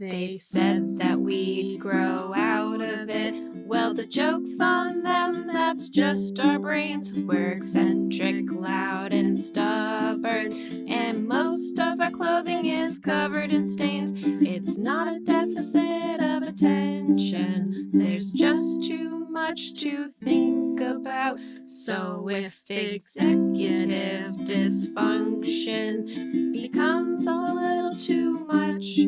They said that we'd grow out of it. Well, the joke's on them, that's just our brains. We're eccentric, loud, and stubborn, and most of our clothing is covered in stains. It's not a deficit of attention, there's just too much to think about. So if executive dysfunction becomes a little too much,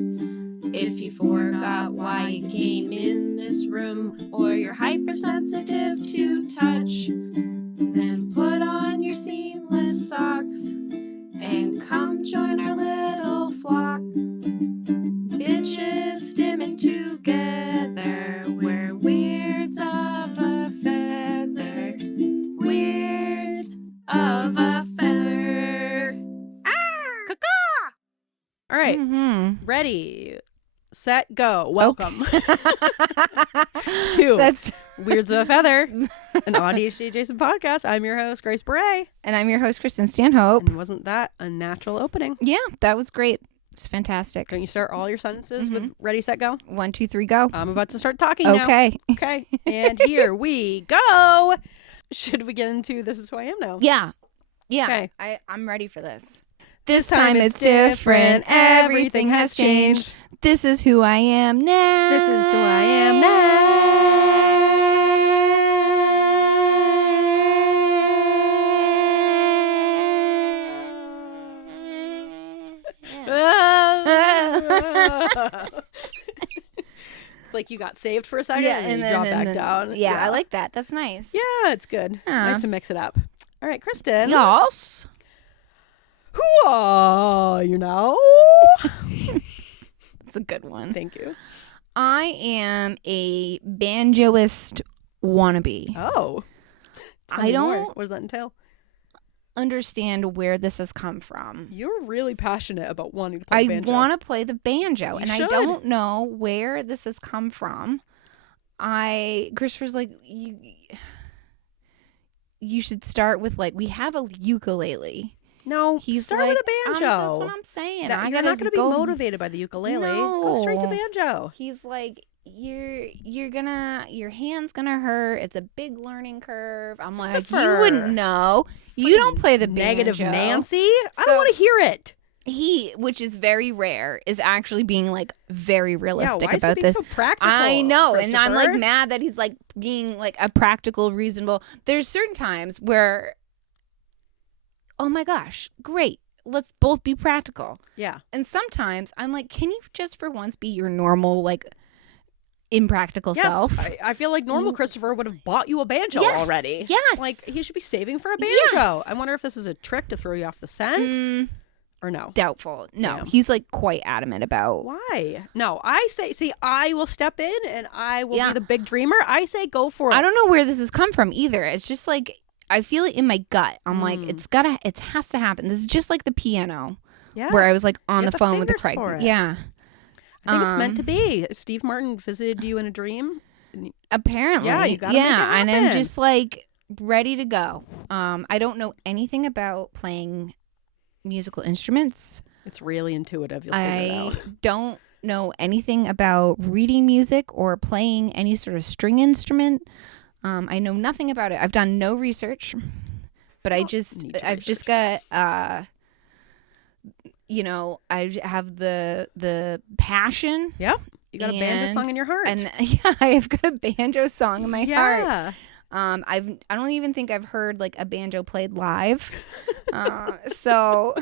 if you forgot why you came in this room, or you're hypersensitive to touch, then put on your seamless socks and come join our little flock. Bitches stimming together, we're weirds of a feather. Weirds of a feather. Ah! Caw-caw! All right. Ready, set, go. Welcome to That's Weirds of a Feather, an AuDHD-Adjacent podcast. I'm your host, Grace Beret. And I'm your host, Kristin Stanhope. And wasn't that a natural opening? Yeah, that was great. It's fantastic. Don't you start all your sentences with ready, set, go? 1, 2, 3, go. I'm about to start talking now. Okay. Okay. And here we go. Should we get into This Is Who I Am now? Yeah. Yeah. Okay. I'm ready for this. This time it's different. Everything has changed. This is who I am now. This is who I am now. It's like you got saved for a second and then you drop back down. Yeah, I like that. That's nice. Yeah, it's good. Yeah. Nice to mix it up. All right, Kristin. Yes. Who are you now? That's a good one. Thank you. I am a banjoist wannabe. Oh. Tell I me don't more. What does that entail? understand where this has come from. You're really passionate about wanting to play banjo. I want to play the banjo, You and should. I don't know where this has come from. Christopher's like, you should start with, like, we have a ukulele. No, He's start like, with a banjo. That's what I'm saying. You're not going to be motivated by the ukulele. Go straight to banjo. He's like, your hand's gonna hurt. It's a big learning curve. I'm like, you wouldn't know. You don't play the banjo. Negative Nancy. I don't want to hear it. He, which is very rare, is actually being, like, very realistic why about is he being this. so practical, I know, and I'm, like, Christopher? mad that he's, like, being, like, a practical, reasonable. There's certain times where, oh my gosh, great, let's both be practical. Yeah. And sometimes I'm like, can you just for once be your normal, like, impractical Yes, self? I feel like normal Christopher would have bought you a banjo Yes, already. yes. Like, he should be saving for a banjo. Yes. I wonder if this is a trick to throw you off the scent or no. Doubtful. No, Damn. he's, like, quite adamant about. Why? No, I say, see, I will step in and I will be the big dreamer. I say go for it. I don't know where this has come from either. It's just like, I feel it in my gut. I'm like, it has to happen. This is just like the piano, where I was, like, on You the have the phone with the fingers for Craig. it. Yeah. I think it's meant to be. Steve Martin visited you in a dream. Apparently. Yeah, you gotta make it and I'm happen. just, like, ready to go. I don't know anything about playing musical instruments. It's really intuitive. You'll figure it I out. don't know anything about reading music or playing any sort of string instrument. I know nothing about it. I've done no research, but I've just got, I have the passion. Yeah. You got a banjo song in your heart. And yeah, I've got a banjo song in my heart. Yeah. I don't even think I've heard, like, a banjo played live. So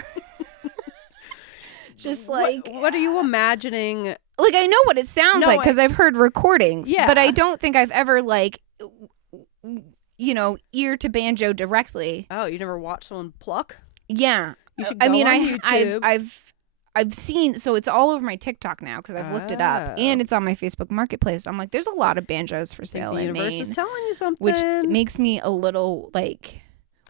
just like, what are you imagining? like, I know what it sounds like because I've heard recordings, Yeah. but I don't think I've ever, like, ear to banjo directly. Oh, you never watched someone pluck? Yeah. You should I go mean, on YouTube. I've seen, so it's all over my TikTok now because I've looked it up, and it's on my Facebook Marketplace. I'm like, there's a lot of banjos for sale The in universe Maine, is telling you something. which makes me a little like,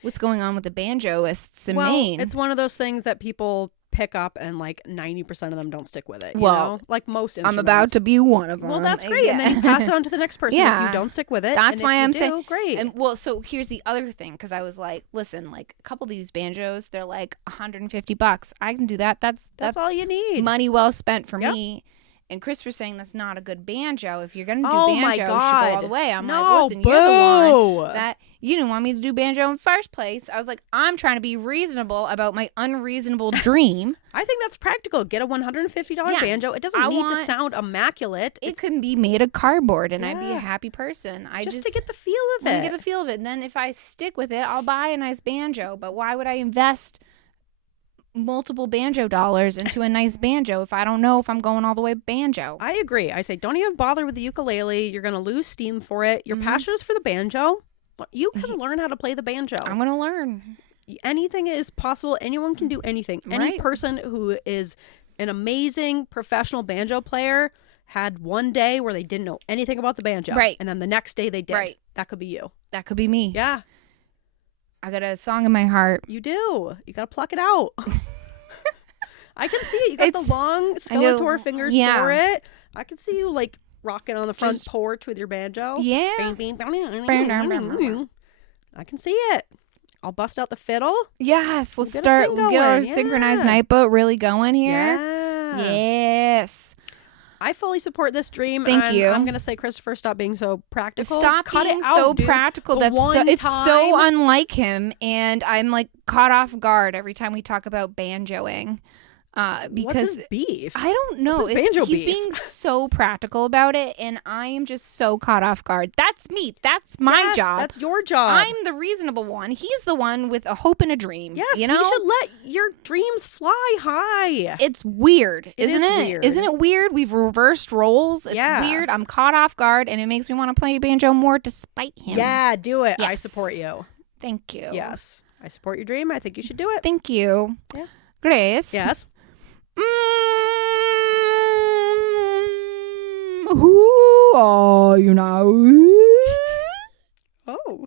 what's going on with the banjoists in Maine? It's one of those things that people pick up and, like, 90% of them don't stick with it. You Well, know? Like most I'm instruments. about to be one of them. Well, that's great. And then you pass it on to the next person if you don't stick with it. That's and why if you I'm do, saying great. And well, so here's the other thing, because I was like, listen, like, a couple of these banjos, they're like $150. I can do that. That's all you need. Money well spent for me. And Chris was saying that's not a good banjo. If you're going to do Oh my banjo, you should go all God. the way. I'm No, like, listen, you're the boo. one that you didn't want me to do banjo in the first place. I was like, I'm trying to be reasonable about my unreasonable dream. I think that's practical. Get a $150 banjo. It doesn't need to sound immaculate. It could be made of cardboard, and I'd be a happy person. I just to get the feel of it. Get the feel of it. And then if I stick with it, I'll buy a nice banjo. But why would I invest multiple banjo dollars into a nice banjo if I don't know if I'm going all the way banjo? I agree. I say don't even bother with the ukulele. You're going to lose steam for it. Your passion is for the banjo. You can learn how to play the banjo. I'm going to learn. Anything is possible. Anyone can do anything. Any person who is an amazing professional banjo player had one day where they didn't know anything about the banjo. Right. And then the next day they did. Right. That could be you. That could be me. Yeah. I got a song in my heart. You do. You got to pluck it out. I can see it. You got the long Skeletor fingers for it. I can see you like rocking on the front porch with your banjo. Yeah. I can see it. I'll bust out the fiddle. Yes. Let's Get start. a thing We'll get our going. synchronized night boat really going here. Yeah. Yes. I fully support this dream. Thank you. I'm going to say, Christopher, stop being so practical. Stop Cut being it out, so dude. practical. The That's one it's so time- unlike him, and I'm like caught off guard every time we talk about banjoing. Because What's his beef? I don't know. What's his banjo He's beef? being so practical about it, and I am just so caught off guard. That's me. That's my job. That's your job. I'm the reasonable one. He's the one with a hope and a dream. Yes, you know? you should let your dreams fly high. It's weird, isn't is it? weird. Isn't it weird? We've reversed roles. It's weird. I'm caught off guard, and it makes me want to play banjo more despite him. Yeah, do it. I Yes. support you. Thank you. Yes. I support your dream. I think you should do it. Thank you. Yeah. Grace. Yes. Who are you now? Oh.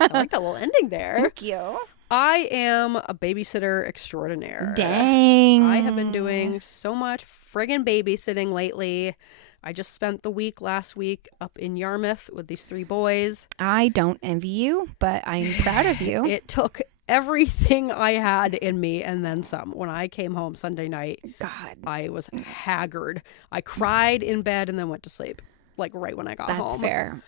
I like that little ending there. Thank you. I am a babysitter extraordinaire. Dang. I have been doing so much friggin' babysitting lately. I just spent the week last week up in Yarmouth with these 3 boys. I don't envy you, but I'm proud of you. It took everything I had in me and then some. When I came home Sunday night, God, I was haggard. I cried in bed and then went to sleep, like right when I got home. that's fair.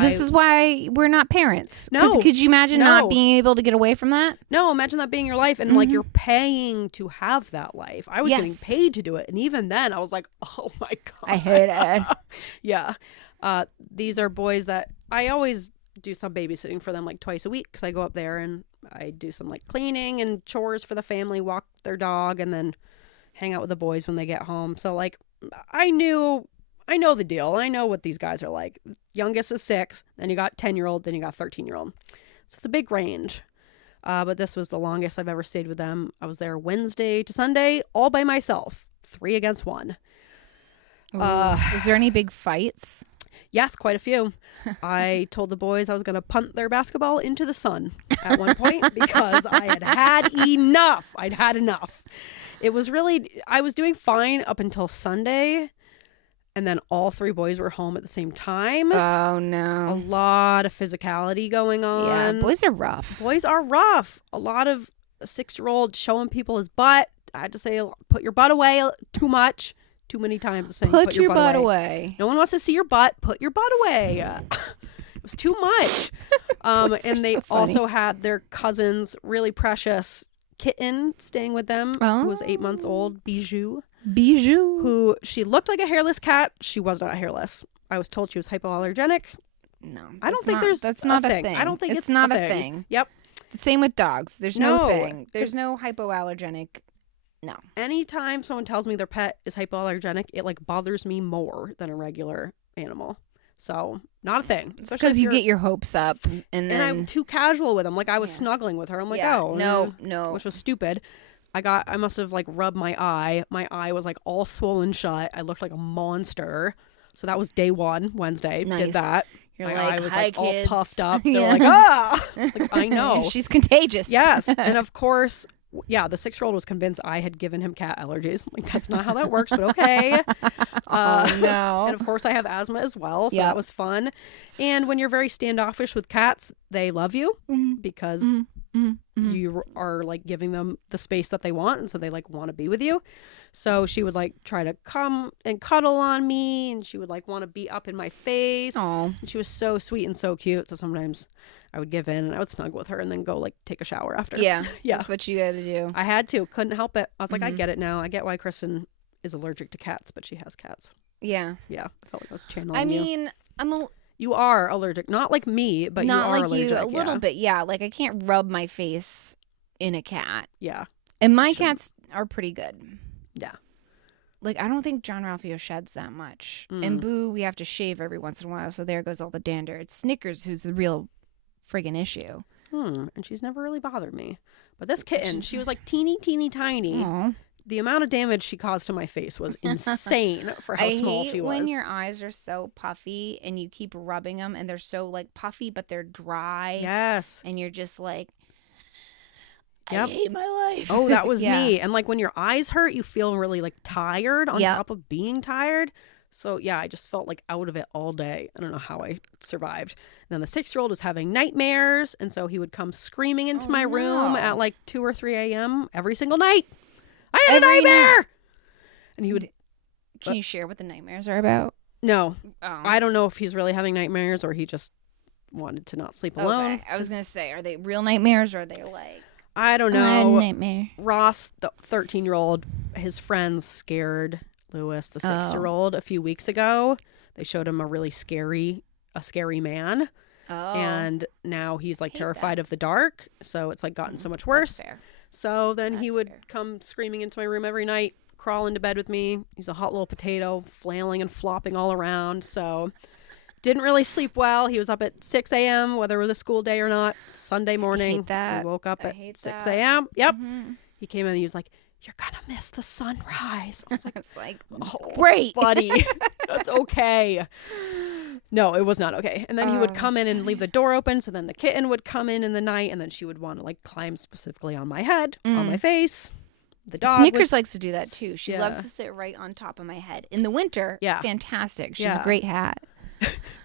This is why we're not parents. No. Could you imagine No. not being able to get away from that? No, imagine that being your life and like you're paying to have that life. I was getting Yes. paid to do it. And even then I was like, oh my God. I hate it. Yeah. These are boys that I always do some babysitting for them like twice a week because I go up there and I do some like cleaning and chores for the family, walk their dog, and then hang out with the boys when they get home. So like I know the deal. I know what these guys are like. Youngest is 6, then you got 10-year-old, then you got 13-year-old. So it's a big range. But this was the longest I've ever stayed with them. I was there Wednesday to Sunday all by myself, 3 against 1. Was there any big fights? Yes, quite a few. I told the boys I was going to punt their basketball into the sun at one point because I had enough. I'd had enough. It was really, I was doing fine up until Sunday. And then all 3 boys were home at the same time. Oh, A no. lot of physicality going on. Yeah, boys are rough. Boys are rough. A lot of a 6-year-old showing people his butt. I had to say, put your butt away too much. Too many times saying, Put your butt away. No one wants to see your butt. Put your butt away. It was too much. Boys are And they so funny. also had their cousin's really precious kitten staying with them, who was 8 months old, Bijou. Who she looked like a hairless cat. She was not hairless. I was told she was hypoallergenic. No. I don't think that's not a a thing. thing. I don't think it's not a a thing. thing. Yep. Same with dogs. There's No. no thing. There's no hypoallergenic. No. Anytime someone tells me their pet is hypoallergenic, it like bothers me more than a regular animal. So not a thing. It's Especially because if you you're- get your hopes up and then I'm too casual with them. Like I was Yeah. snuggling with her. I'm like, yeah, oh no. which was stupid. I must have like rubbed my eye. My eye was like all swollen shut. I looked like a monster. So that was day 1, Wednesday. Nice. Did that. You're My like, eye was "Hi, like all kids." puffed up. They're Yeah. like, ah! Like, I know. She's contagious. Yes. And of course, yeah, the 6-year-old was convinced I had given him cat allergies. I'm like, that's not how that works, but okay. Oh, no. And of course, I have asthma as well. So Yep. that was fun. And when you're very standoffish with cats, they love you because you are like giving them the space that they want. And so they like want to be with you. So she would like try to come and cuddle on me, and she would like want to be up in my face. Oh, And she was so sweet and so cute. So sometimes I would give in and I would snuggle with her and then go like take a shower after. yeah. Yeah. That's what you got to do. I had to. Couldn't help it. I was like, I get it now. I get why Kristin is allergic to cats, but she has cats. Yeah. Yeah. I felt like I was channeling I you. mean, You are allergic. Not like me, but not you are like allergic. you a little bit. Yeah. Like I can't rub my face in a cat. Yeah. And my cats are pretty good. Yeah. Like, I don't think John Ralphio sheds that much. And Boo, we have to shave every once in a while, so there goes all the dander. It's Snickers who's the real friggin' issue. And she's never really bothered me. But this kitten, she was like teeny tiny. Aww. The amount of damage she caused to my face was insane for how small she was. When your eyes are so puffy and you keep rubbing them and they're so like puffy, but they're dry. Yes. And you're just like, Yep. I hate my life. Oh, that was Yeah. me. And like when your eyes hurt, you feel really like tired on Yep. top of being tired. So yeah, I just felt like out of it all day. I don't know how I survived. And then the 6-year-old was having nightmares. And so he would come screaming into my room at like 2 or 3 a.m. every single night. I had Every a nightmare. night. And he would, Can you share what the nightmares are about? no, Oh. I don't know if he's really having nightmares or he just wanted to not sleep alone. Okay. I was going to say, are they real nightmares or are they like... I don't I had a know. nightmare. Ross, the 13-year-old, his friends scared Lewis, the 6-year-old, a few weeks ago. They showed him a scary man. Oh. And now he's like Hate terrified that. of the dark. So it's like gotten so much That's worse. fair. So then he That's would fair. come screaming into my room every night, crawl into bed with me. He's a hot little potato, flailing and flopping all around. So didn't really sleep well. He was up at 6 a.m., whether it was a school day or not. Sunday morning. hate that. He woke up I at hate 6 that. a.m. Yep. Mhm. He came in and he was like, "You're going to miss the sunrise." I was like, It's like, "Oh, great. buddy. That's okay." No, it was not okay. And then he would come in and leave the door open. So then the kitten would come in the night and then she would want to like climb specifically on my head, on my face. The dog Snickers likes to do that too. She Yeah. loves to sit right on top of my head. In the winter, Yeah. fantastic. She's Yeah. a great hat.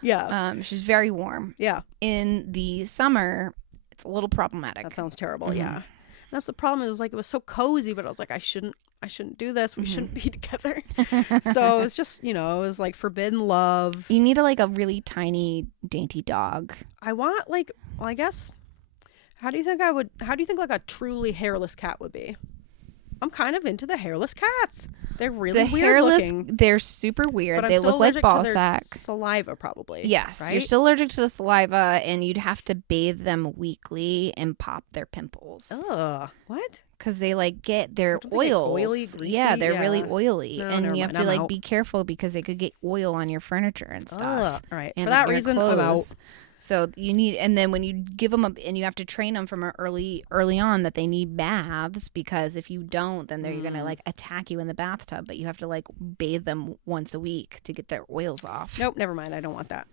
Yeah. She's very warm. Yeah. In the summer, it's a little problematic. That sounds terrible. Yeah. That's the problem is like it was so cozy, but I was like, I shouldn't do this. We shouldn't be together. So it was just, it was like forbidden love. You need a really tiny, dainty dog. I want like, well, I guess, how do you think like a truly hairless cat would be? I'm kind of into the hairless cats. They're really The weird hairless, looking. they're super weird. But I'm They still look like allergic ball to their sacks. saliva, probably. Yes, right? you're still allergic to the saliva, and you'd have to bathe them weekly and pop their pimples Ugh. What? because they get their Don't they get oils. oily, greasy? Yeah, they're really Yeah. oily, No, and never you have mind. to I'm out. be careful because they could get oil on your furniture and stuff. Ugh. All right. And For that your reason, I'm out. clothes. So you need, and then when you give them and you have to train them from early on that they need baths, because if you don't, then they're gonna attack you in the bathtub. But you have to bathe them once a week to get their oils off. Nope. Never mind. I don't want that.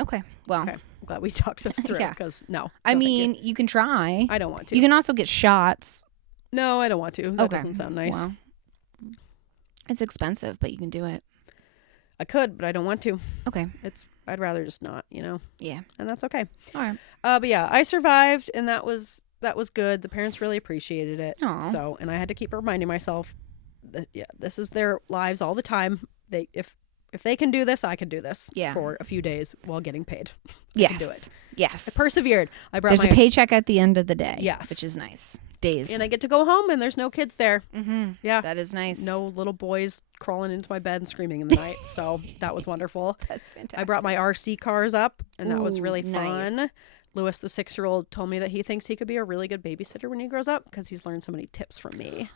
Okay. Well, Okay. I'm glad we talked this through. Yeah. Because no. I No, thank you. mean, you can try. I don't want to. You can also get shots. No, I don't want to. That Okay. doesn't sound nice. Well, it's expensive, but you can do it. I could, but I don't want to. Okay. I'd rather just not, Yeah. and that's okay. All right. But yeah, I survived, and that was good. The parents really appreciated it. Aw. So, and I had to keep reminding myself that this is their lives all the time. If they can do this, I can do this. Yeah. For a few days while getting paid. Yes. do it. Yes. I persevered. I brought There's my a paycheck at the end of the day. Yes. Which is nice. Days. and I get to go home, and there's no kids there. Mm-hmm. Yeah. That is nice. No little boys crawling into my bed and screaming in the night. So that was wonderful. That's fantastic. I brought my RC cars up, and that was Ooh, really nice. fun. Lewis, the 6-year-old, told me that he thinks he could be a really good babysitter when he grows up because he's learned so many tips from me,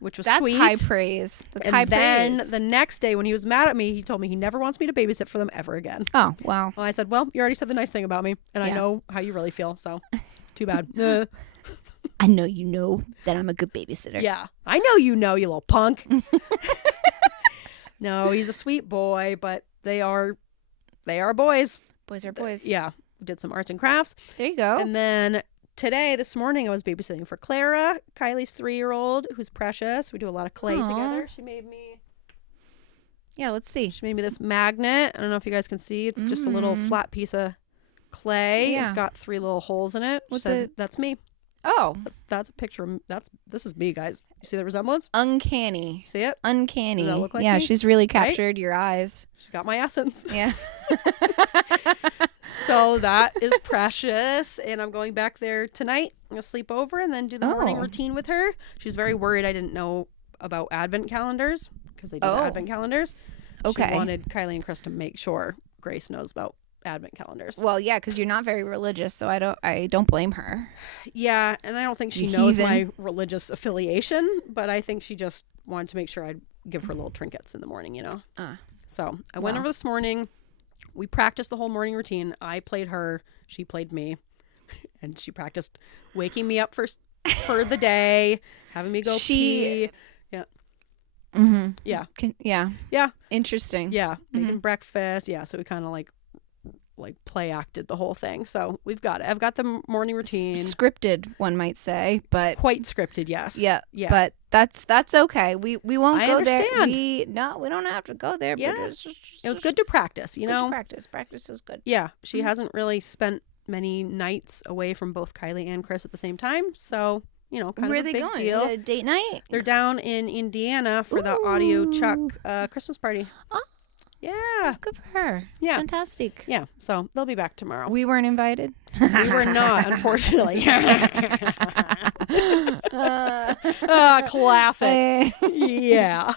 which was That's sweet. high praise. That's And high then praise. the next day when he was mad at me, he told me he never wants me to babysit for them ever again. Oh, wow. Well, I said, well, you already said the nice thing about me, and I Yeah. know how you really feel, so too bad. I know you know that I'm a good babysitter. Yeah. I know you little punk. No, he's a sweet boy, but they are boys. Boys are boys. Yeah. We did some arts and crafts. There you go. And then this morning, I was babysitting for Clara, Kylie's 3-year-old, who's precious. We do a lot of clay Aw. together. She made me Yeah, let's see. this magnet. I don't know if you guys can see. It's just a little flat piece of clay. Yeah. It's got 3 little holes in it. What's So it? That's me. Oh, That's a picture. This is me, guys. You see the resemblance? Uncanny. See it? Uncanny. Does that look like yeah, me? she's really captured your eyes. She's got my essence. Yeah. So that is precious. And I'm going back there tonight. I'm going to sleep over and then do the morning routine with her. She's very worried I didn't know about advent calendars because they do the advent calendars. Okay. She wanted Kylie and Chris to make sure Grace knows about advent calendars. Well, yeah, because you're not very religious, so I don't blame her. Yeah, and I don't think she You knows heathen. my religious affiliation, but I think she just wanted to make sure I'd give her little trinkets in the morning, you know? So I went over this morning. We practiced the whole morning routine. I played her. She played me. And she practiced waking me up for the day, having me go pee. Yeah. Mm-hmm. Yeah. Yeah. Interesting. Yeah. Making breakfast. Yeah. So we kind of like play acted the whole thing. So we've got it. I've got the morning routine. Scripted, one might say, but Quite scripted, yes. yeah. Yeah. But that's okay. We won't I go understand. there. We don't have to go there. Yeah. But It was good to practice, you good know? to practice. Practice is good. Yeah. She hasn't really spent many nights away from both Kylie and Chris at the same time. So, you know, kind Where of are a they big going? deal. A date night? They're down in Indiana for the Audio Chuck Christmas party. Oh. Yeah. Good for her. Yeah. Fantastic. Yeah. So they'll be back tomorrow. We weren't invited. We were not, unfortunately. Classic. Yeah.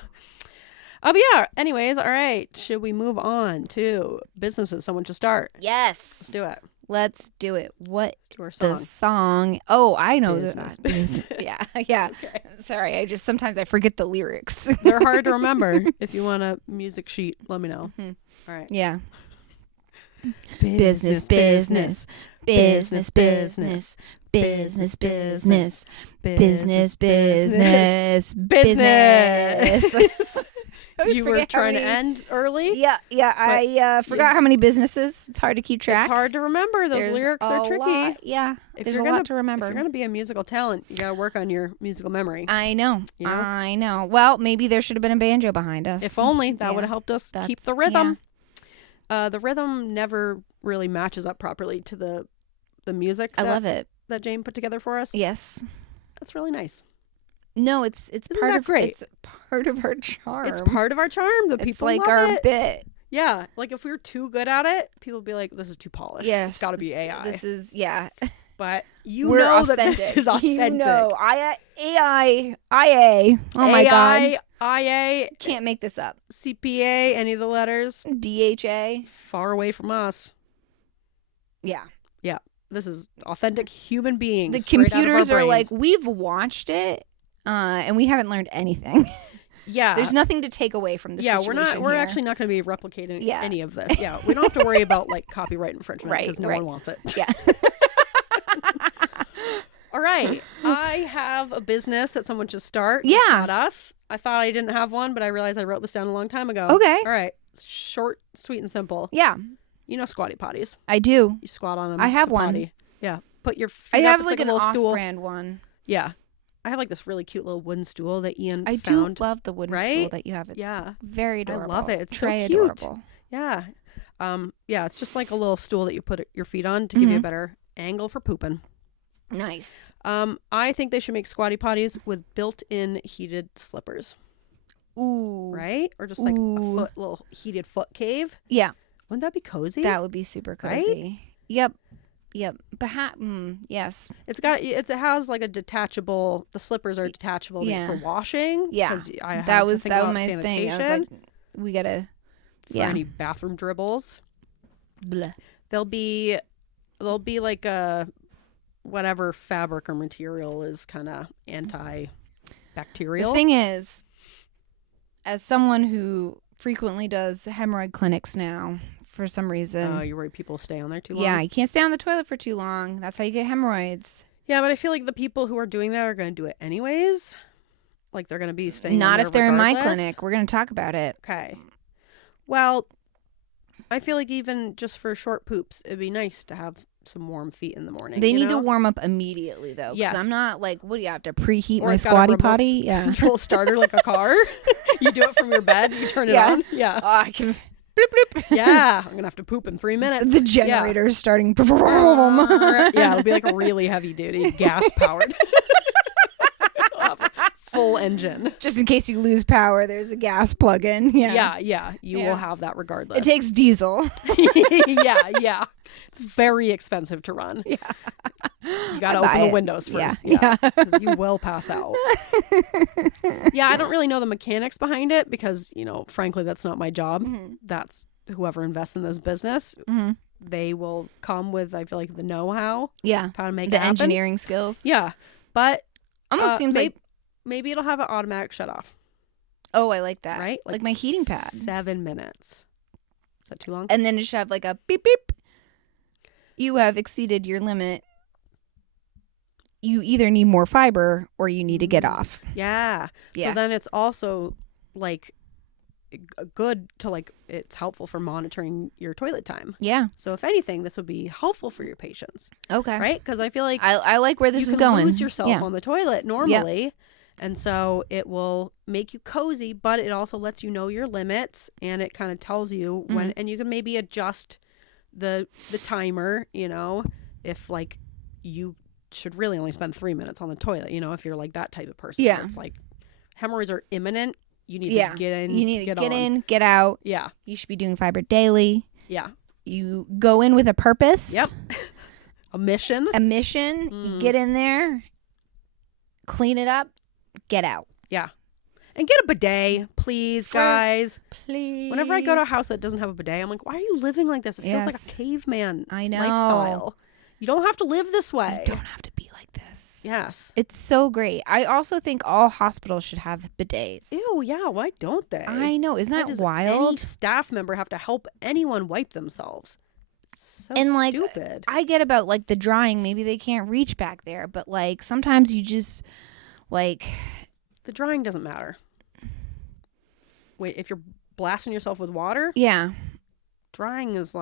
But yeah. Anyways, all right. Should we move on to businesses someone should start? Yes. Let's do it. Let's do it. What Do our song. the song? Oh, I know Business. this. Yeah. Yeah. Okay. Sorry, sometimes I forget the lyrics. They're hard to remember. If you want a music sheet, let me know. Mhm. All right. Yeah. Business, business, business, business, business, business, business, business, business. You were trying to end early? Yeah, I forgot how many businesses. It's hard to keep track. It's hard to remember. Those There's lyrics a are tricky. lot. Yeah, there's a lot to remember. If you're going to be a musical talent, you got to work on your musical memory. I know. You know? I know. Well, maybe there should have been a banjo behind us. If only that Yeah, would have helped us keep that's- the rhythm. The rhythm never really matches up properly to the music. I love it. that Jane put together for us. Yes. That's really nice. No, it's Isn't part that of great? It's part of our charm. It's part of our charm. The It's people like love our it. bit. Yeah, like if we were too good at it, people would be like, "This is too polished. Yes, it's got to be AI." This is But you We're know authentic. that this is authentic. You know, IA. Oh my god, IA, can't make this up. CPA, any of the letters, DHA. far away from us. Yeah. This is authentic human beings. The straight out of our computers are brains. like, we've watched it, and we haven't learned anything. yeah. There's nothing to take away from this. Yeah, situation we're here. actually not going to be replicating Yeah. any of this. Yeah, we don't have to worry about like copyright infringement Right, because no right. one wants it. Yeah. All right, I have a business that someone should start. Yeah. It's not us. I thought I didn't have one, but I realized I wrote this down a long time ago. Okay. All right, short, sweet, and simple. Yeah, You know squatty potties. I do. You squat on them. I have to one. potty. Yeah, put your I feet up. have It's like a an little stool. off-brand one. Yeah, I have like this really cute little wooden stool that Ian I found. do love the wooden right? stool that you have. It's Yeah, very adorable. love it. It's so Très cute. adorable. yeah, yeah. It's just like a little stool that you put your feet on to give you a better angle for pooping. Nice. I think they should make squatty potties with built-in heated slippers, Ooh. right? Or just like Ooh. little heated foot cave. Yeah, Wouldn't that be cozy? that would be super Right? cozy. Yep. But yes. It has like a detachable. The slippers are detachable Yeah. for washing. Yeah. 'cause I had That to was think that was about my thing. I was sanitation like, we gotta. for yeah. any bathroom dribbles. Bleh. They'll be like a whatever fabric or material is kind of The antibacterial. thing is, as someone who frequently does hemorrhoid clinics now, for some reason, You're worried people stay on there too long. yeah, you can't stay on the toilet for too long. That's how you get hemorrhoids. Yeah, but I feel like the people who are doing that are going to do it anyways. Like they're going to be staying. Not on if there they're in my regardless. clinic. We're going to talk about it. Okay. Well, I feel like even just for short poops, it'd be nice to have some warm feet in the morning. They you need know? to warm up immediately, though. Yes. I'm not like, what do you have to preheat Or my it's got a squatty remote potty? Yeah. control starter like a car. You do it from your bed. You turn it Yeah. on. Yeah. Oh, I can. Bloop, bloop. Yeah. I'm gonna have to poop in 3 minutes. The generator's starting. Yeah. Yeah, it'll be like a really heavy duty gas powered. full engine. Just in case you lose power, there's a gas plug-in. Yeah. Yeah. You Yeah. will have that regardless. It takes diesel. yeah. It's very expensive to run. Yeah. You got to I'd buy open the it. windows Yeah. first. Yeah. Because you will pass out. Yeah, I don't really know the mechanics behind it because, frankly, that's not my job. Mm-hmm. That's whoever invests in this business. Mm-hmm. They will come with, I feel like, the know-how, Yeah. how to make The it happen. engineering skills. Yeah. But Almost seems like, maybe it'll have an automatic shut off, oh, I like that. right? Like my heating pad. 7 minutes. Is that too long? And then it should have like a beep beep. You have exceeded your limit. You either need more fiber or you need to get off. Yeah. Yeah. So then it's also like good to it's helpful for monitoring your toilet time. Yeah. So if anything, this would be helpful for your patients, Okay. right? Because I feel like I like where this you is can going. lose yourself Yeah. on the toilet normally. And so it will make you cozy, but it also lets you know your limits, and it kind of tells you when, and you can maybe adjust the timer, if you should really only spend 3 minutes on the toilet, if you're like that type of person. Yeah. Where it's like hemorrhoids are imminent. You need Yeah. to get in. You need to get on. in, get out. Yeah. You should be doing fiber daily. Yeah. You go in with a purpose. Yep. A mission. A mission. You get in there, clean it up, get out. Yeah. And get a bidet, please, guys. Please. Whenever I go to a house that doesn't have a bidet, I'm like, why are you living like this? It feels like Yes. a caveman I know. lifestyle. You don't have to live this way. You don't have to be like this. Yes. It's so great. I also think all hospitals should have bidets. Ew, yeah, why don't they? I know. Isn't Why that does any wild? staff member have to help anyone wipe themselves? So And, stupid. I get about the drying. Maybe they can't reach back there, but sometimes you just The drying doesn't matter. Wait, if you're blasting yourself with water, yeah. drying is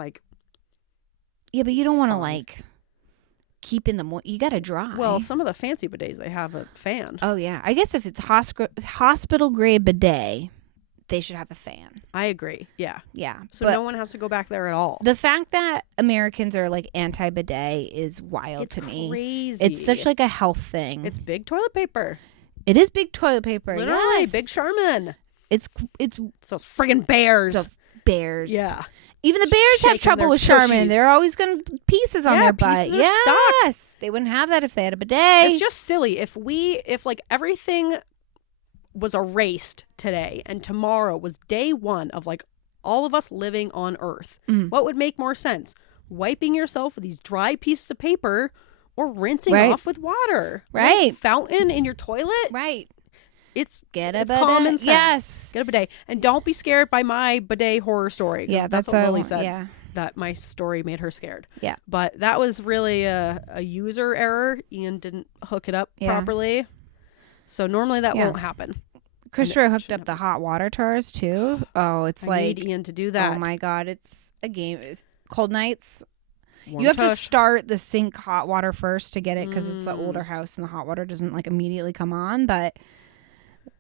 Yeah, but you don't want fine. to keep in the you got to dry. well, some of the fancy bidets, they have a fan. oh yeah. I guess if it's hospital grade bidet, they should have a fan. I agree. Yeah. Yeah. So but no one has to go back there at all. the fact that Americans are anti bidet is wild It's to me. crazy. It's such a health thing. It's big toilet paper. It is big toilet paper. Literally, yes. big Charmin. It's It's those friggin' bears. the bears. Yeah. Even the bears have Shaking trouble their with Charmin. tushies. They're always going to pieces on Yeah, their butt. pieces are stuck. Yes. They wouldn't have that if they had a bidet. It's just silly. If everything was erased today and tomorrow was day one of all of us living on Earth, what would make more sense? Wiping yourself with these dry pieces of paper or rinsing Right. off with water? Right. Fountain in your toilet? right. It's Get a it's bidet. common sense. Yes. Get a bidet. And don't be scared by my bidet horror story. 'cause Yeah, that's what Lily said. Yeah. That my story made her scared. Yeah. But that was really a user error. Ian didn't hook it up Yeah. properly. So normally that Yeah. won't happen. Christopher hooked shouldn't up the hot water to ours too. Oh, it's I need Ian to do that. oh my God, it's a game. It's cold nights. Warm You have to tush. start the sink hot water first to get it because it's an Mm. older house and the hot water doesn't immediately come on. But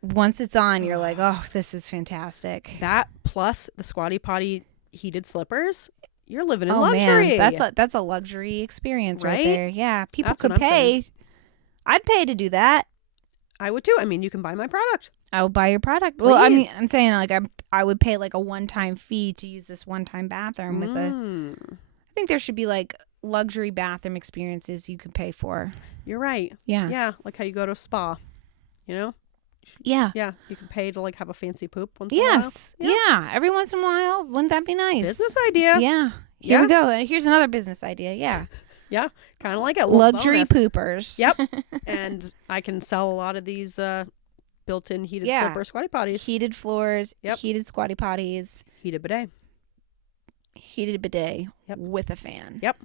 once it's on, you're like, oh, this is fantastic. That plus the Squatty Potty heated slippers. You're living in Oh luxury. man, that's a luxury experience right, Right? there. Yeah, people That's could what I'm pay. I'd pay to do that. I would too. I mean, you can buy my product. I would buy your product. Well, I mean, Please. I'm saying I would pay a one-time fee to use this one-time bathroom with a. I think there should be luxury bathroom experiences you could pay for. You're right. Yeah. Yeah, like how you go to a spa. Yeah. Yeah, you can pay to have a fancy poop once in a while. Yes. Yeah. Every once in a while, wouldn't that be nice? Business idea. Yeah. Here we go. Here's another business idea. Yeah. Yeah, kind of like it. Little Luxury bonus. poopers. Yep. And I can sell a lot of these built-in heated Yeah. slipper squatty potties. Heated floors. Yep. Heated squatty potties. Heated bidet. Heated bidet Yep. with a fan. Yep.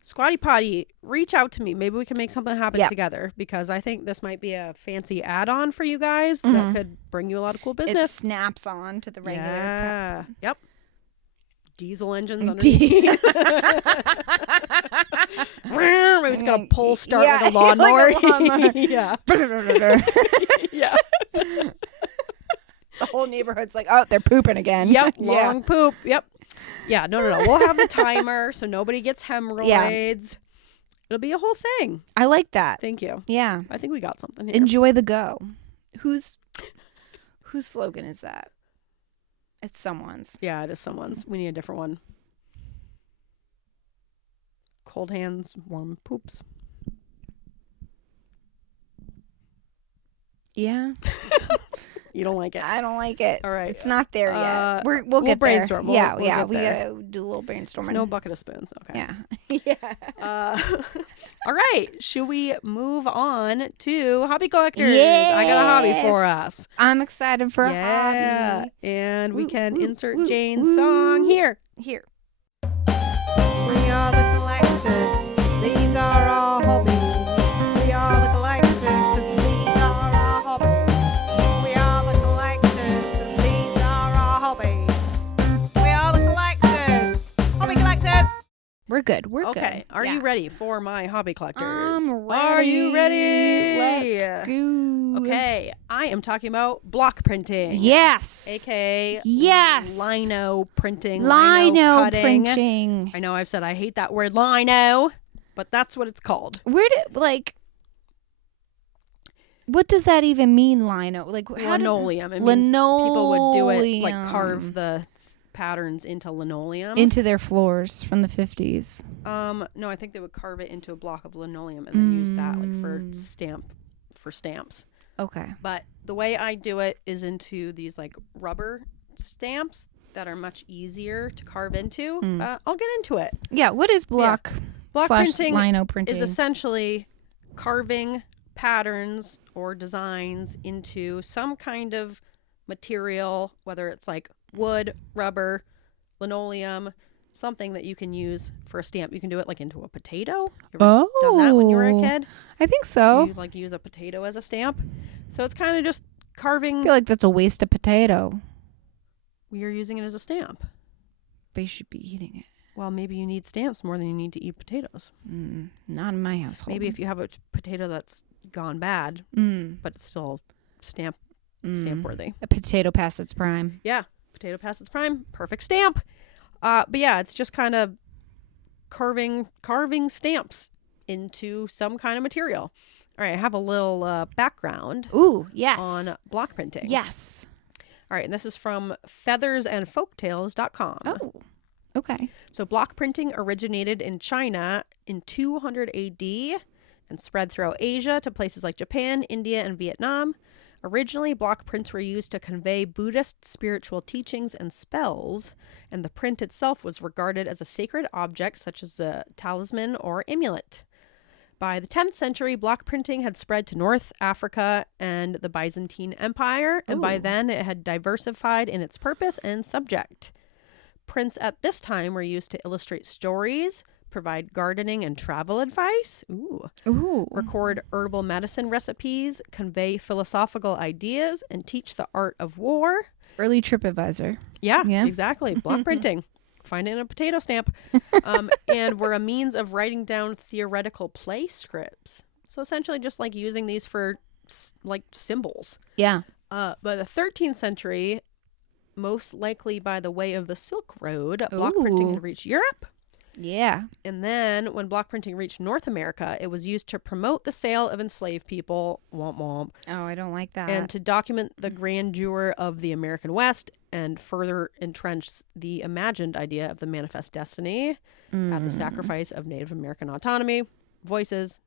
Squatty potty, reach out to me. Maybe we can make something happen Yep. together because I think this might be a fancy add-on for you guys Mhm. that could bring you a lot of cool It business. snaps on to the regular. Yeah. Yep. Diesel engines D- underneath. Maybe it's got a pull start Yeah, like a lawnmower. like a lawnmower. Yeah. Yeah. The whole neighborhood's like, oh, they're pooping again. Yep. Yeah. Long poop. Yep. Yeah. No. We'll have the timer so nobody gets hemorrhoids. It'll be a whole thing. I like that. Thank you. Yeah. I think we got something here. Enjoy the go. Whose slogan is that? It's someone's. Yeah, it is someone's. We need a different one. Cold hands, warm poops. Yeah. You don't like it? I don't like it. All right. It's not there yet. We'll get brainstorm. there. Yeah, We'll yeah. get We there. gotta do a little brainstorming. It's no bucket of spoons. Okay. Yeah. Yeah. All right. Should we move on to hobby collectors? Yes. I got a hobby for us. I'm excited for a Yeah. hobby. And we Woo, can woo, insert woo, Jane's woo. song here. Here. We are the collectors. These are our hobbies. We are the collectors. And these are our hobbies. We are the collectors. And these are our hobbies. We are the collectors. Hobby collectors. We're good. We're good. Okay. Are you ready for my hobby collectors? I'm ready. Are you ready? Let's go. Okay. I am talking about block printing. Yes. AKA Yes. lino printing. Lino cutting. printing. I know I've said I hate that word lino, but that's what it's called. Where did what does that even mean, lino? Like how did- Linoleum. It means people would do it like Linoleum. carve the patterns into linoleum. into their floors from the 50s. No, I think they would carve it into a block of linoleum and then use that like for stamps. Okay. But the way I do it is into these like rubber stamps that are much easier to carve into. I'll get into it. Yeah, what is block Block slash printing lino printing? Is essentially carving patterns or designs into some kind of material, whether it's like wood, rubber, linoleum, something that you can use for a stamp. You can do it like into a potato. You ever done that when you were a kid? I think so. You like use a potato as a stamp. So it's kind of just I carving. feel like that's a waste of potato. You're using it as a stamp. They should be eating it. Well, maybe you need stamps more than you need to eat potatoes. Not in my household. Maybe if you have a potato that's gone bad, but it's still stamp worthy. A potato past its prime. Yeah, potato past its prime, perfect stamp. But yeah, it's just kind of carving stamps into some kind of material. All right, I have a little background Ooh, yes. on block printing. Yes. All right, and this is from feathersandfolktales.com. Oh, okay. So block printing originated in China in 200 AD and spread throughout Asia to places like Japan, India, and Vietnam. Originally, block prints were used to convey Buddhist spiritual teachings and spells, and the print itself was regarded as a sacred object such as a talisman or amulet. By the 10th century, block printing had spread to North Africa and the Byzantine Empire, and by then it had diversified in its purpose and subject. Prints at this time were used to illustrate stories, provide gardening and travel advice, record herbal medicine recipes, convey philosophical ideas, and teach the art of war. Early TripAdvisor. Yeah, Yeah. exactly. Block printing. Find it in a potato stamp. And were a means of writing down theoretical play scripts. So essentially just like using these for like symbols. Yeah. By the 13th century, most likely by the way of the Silk Road, block printing had reached Europe. Yeah. And then when block printing reached North America, it was used to promote the sale of enslaved people, womp womp, Oh, I don't like that. and to document the grandeur of the American West and further entrench the imagined idea of the manifest destiny at the sacrifice of Native American autonomy, voices,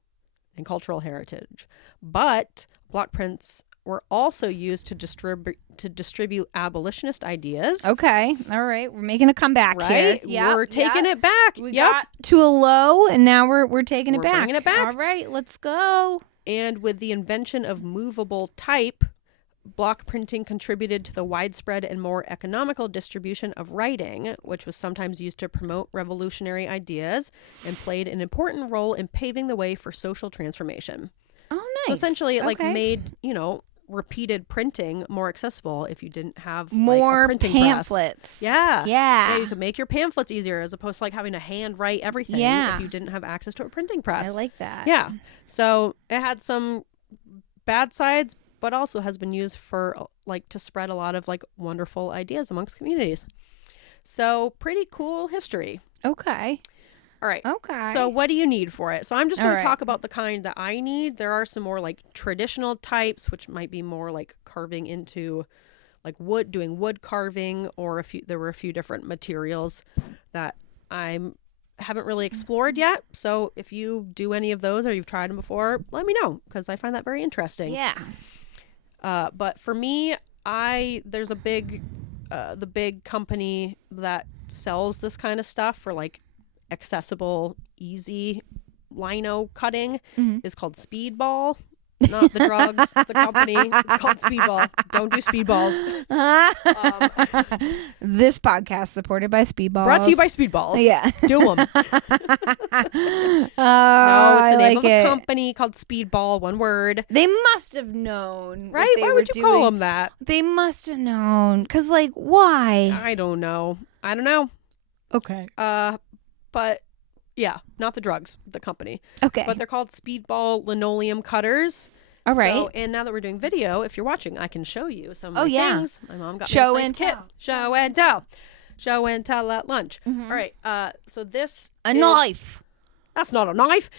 and cultural heritage. But block prints were also used to distribute abolitionist ideas. Okay. All right. We're making a comeback here. Right? We're taking it back. We got to a low and now we're taking it back. Bringing it back. All right. Let's go. And with the invention of movable type, block printing contributed to the widespread and more economical distribution of writing, which was sometimes used to promote revolutionary ideas and played an important role in paving the way for social transformation. Oh, nice. So essentially it Okay. made, repeated printing more accessible if you didn't have more like, a printing pamphlets. press. Yeah. Yeah. You could make your pamphlets easier as opposed to like having to hand write everything Yeah. if you didn't have access to a printing press. I like that. Yeah. So it had some bad sides, but also has been used for to spread a lot of wonderful ideas amongst communities. So pretty cool history. Okay. All right. Okay. So what do you need for it? So I'm just going All to right. talk about the kind that I need. There are some more like traditional types, which might be more like carving into like wood, doing wood carving, or there were a few different materials that I haven't really explored yet. So if you do any of those or you've tried them before, let me know, because I find that very interesting. Yeah. But for me, there's a the big company that sells this kind of stuff for like accessible, easy lino cutting is called Speedball. Not the drugs, the company. It's called Speedball. Don't do Speedballs. This podcast supported by Speedballs. Brought to you by Speedballs. Yeah. Do them. No, it's the name of a company called Speedball, one word. They must have known. Right? Why would you call them that? They must have known. Because, like, why? I don't know. Okay. But yeah, not the drugs, the company. Okay. But they're called Speedball linoleum cutters. All right. So, and now that we're doing video, if you're watching, I can show you some of my things. My mom got Show me a nice and kit. tell. Show and tell. Show and tell at lunch. All right. So this A knife. That's not a knife.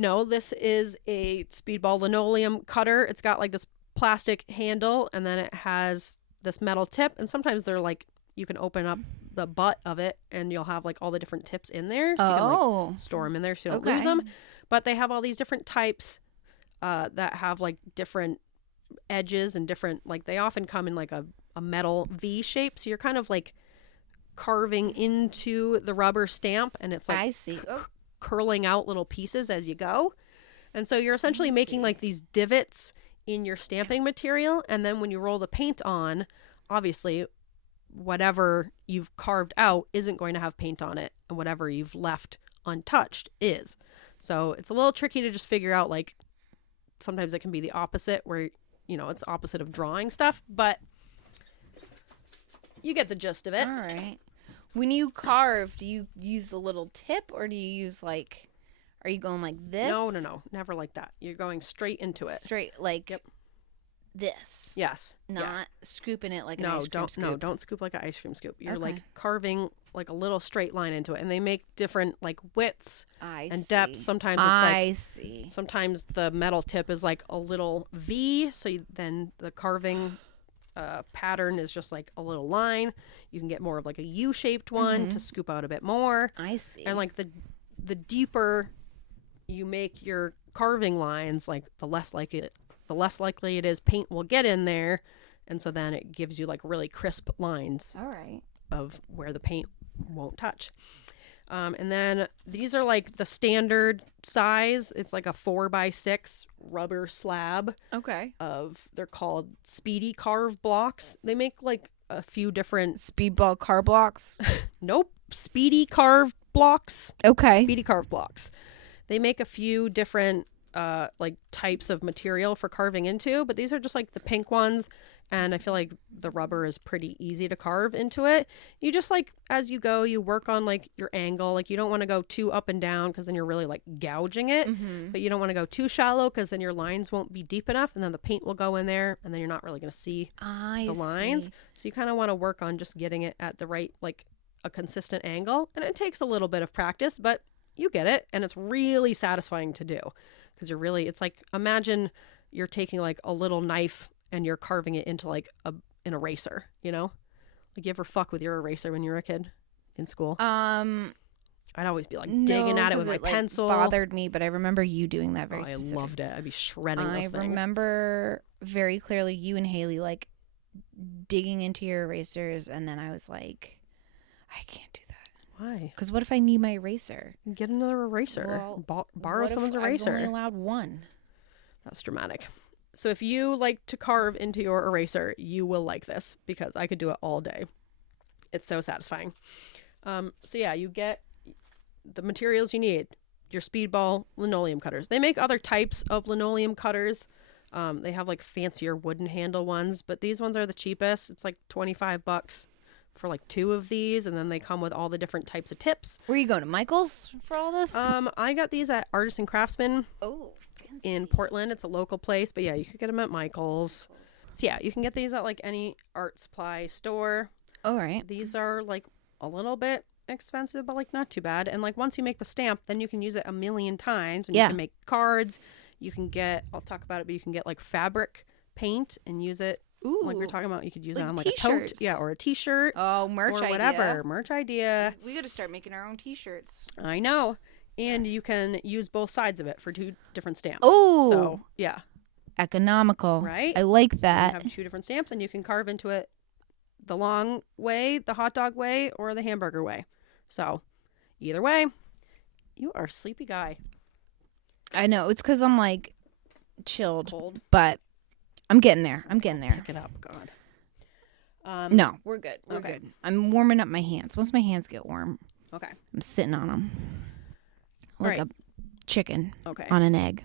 No, this is a Speedball linoleum cutter. It's got like this plastic handle, and then it has this metal tip. And sometimes they're like, you can open up the butt of it, and you'll have like all the different tips in there. So you can like store them in there so you don't lose them. But they have all these different types that have like different edges and different, like they often come in like a metal V shape. So you're kind of like carving into the rubber stamp, and it's like I see. curling out little pieces as you go. And so you're essentially making like these divots in your stamping material. And then when you roll the paint on, obviously whatever you've carved out isn't going to have paint on it, and whatever you've left untouched is. So it's a little tricky to just figure out, like sometimes it can be the opposite, where it's opposite of drawing stuff, but you get the gist of it. All right. When you carve, do you use the little tip, or do you use like, are you going like this? No, never like that. You're going straight into it. Straight like this. Yes. Not scooping it like an ice cream scoop. No, don't scoop like an ice cream scoop. You're like carving like a little straight line into it, and they make different like widths and depths. Sometimes it's like sometimes the metal tip is like a little V, so then the carving pattern is just like a little line. You can get more of like a U-shaped one to scoop out a bit more. I see. And like the deeper you make your carving lines, like the less likely it is paint will get in there, and so then it gives you like really crisp lines. All right. Of where the paint won't touch. And then these are like the standard size. It's like a 4x6 rubber slab. Okay. They're called Speedy Carve blocks. They make like a few different Speedball car blocks. Nope. Speedy Carve blocks. Okay. Speedy Carve blocks. They make a few different like types of material for carving into, but these are just like the pink ones, and I feel like the rubber is pretty easy to carve into it. You just like, as you go, you work on like your angle. Like you don't want to go too up and down, because then you're really like gouging it, but you don't want to go too shallow, because then your lines won't be deep enough, and then the paint will go in there, and then you're not really going to see the lines. So you kind of want to work on just getting it at the right, like a consistent angle, and it takes a little bit of practice, but you get it, and it's really satisfying to do. Because it's like, imagine you're taking like a little knife and you're carving it into like an eraser, Like you ever fuck with your eraser when you were a kid in school? I'd always be like digging at it with my pencil. Bothered me, but I remember you doing that very specifically. I loved it. I'd be shredding those things. I remember very clearly you and Haley like digging into your erasers, and then I was like, I can't do that. Why? Because what if I need my eraser? Get another eraser. Well, borrow someone's eraser. I've only allowed one. That's dramatic. So if you like to carve into your eraser, you will like this, because I could do it all day. It's so satisfying. So yeah, you get the materials you need. Your Speedball linoleum cutters. They make other types of linoleum cutters. They have like fancier wooden handle ones, but these ones are the cheapest. It's like $25 for like 2 of these, and then they come with all the different types of tips. Where are you going, to Michael's for all this? I got these at Artisan Craftsman. Oh, fancy. In Portland. It's a local place, but yeah, you could get them at Michael's. So yeah, you can get these at like any art supply store. All right. These are like a little bit expensive, but like not too bad. And like once you make the stamp, then you can use it a million times, and Yeah. you can make cards. You can get, I'll talk about it, but you can get like fabric paint and use it. Ooh. Like we were talking about, you could use it Like on like a tote, t-shirts. yeah, or a T-shirt, Oh, merch or idea. whatever, merch idea. We got to start making our own T-shirts. I know, and you can use both sides of it for 2 different stamps. Oh. So yeah, Economical. Right? I like you that. have 2 different stamps, and you can carve into it the long way, the hot dog way, or the hamburger way. So either way, you are a sleepy guy. I know. It's because I'm like chilled, Cold. but I'm getting there. Pick it up, God. No, we're good. We're Okay. good. I'm warming up my hands. Once my hands get warm, Okay. I'm sitting on them like Right. a chicken Okay. on an egg.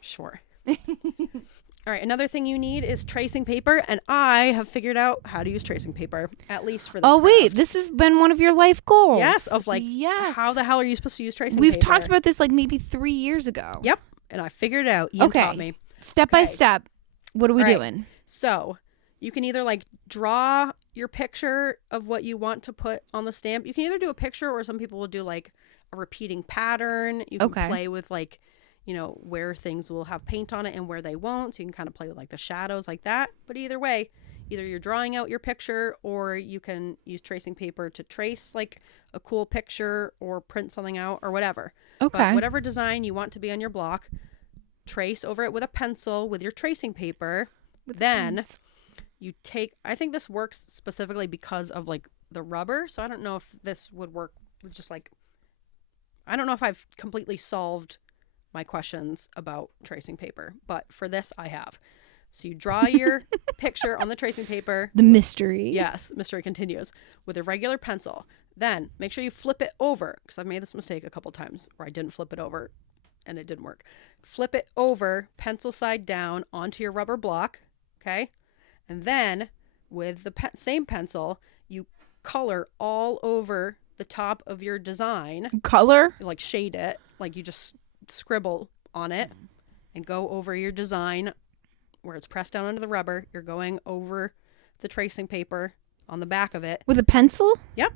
Sure. All right. Another thing you need is tracing paper, and I have figured out how to use tracing paper, at least for this. Oh wait, craft. this has been one of your life goals. Yes, of like, yes. how the hell are you supposed to use tracing We've paper? talked about this like maybe 3 years ago. Yep. And I figured it out. You Okay. taught me. Step by Okay. step. What are we All right. doing? So you can either like draw your picture of what you want to put on the stamp. You can either do a picture, or some people will do like a repeating pattern. You can Okay. play with like, you know, where things will have paint on it and where they won't. So you can kind of play with like the shadows like that. But either way, either you're drawing out your picture, or you can use tracing paper to trace like a cool picture or print something out or whatever. Okay. But whatever design you want to be on your block, trace over it with a pencil with your tracing paper. Then you take, I think this works specifically because of like the rubber. So I don't know if this would work with just like, I don't know if I've completely solved my questions about tracing paper, but for this I have. So you draw your picture on the tracing paper. The mystery. Yes, mystery continues, with a regular pencil. Then make sure you flip it over, because I've made this mistake a couple times where I didn't flip it over and it didn't work. Flip it over, pencil side down, onto your rubber block, okay? And then with the same pencil, you color all over the top of your design. Color? Like shade it, like you just scribble on it and go over your design where it's pressed down onto the rubber. You're going over the tracing paper on the back of it. With a pencil? Yep.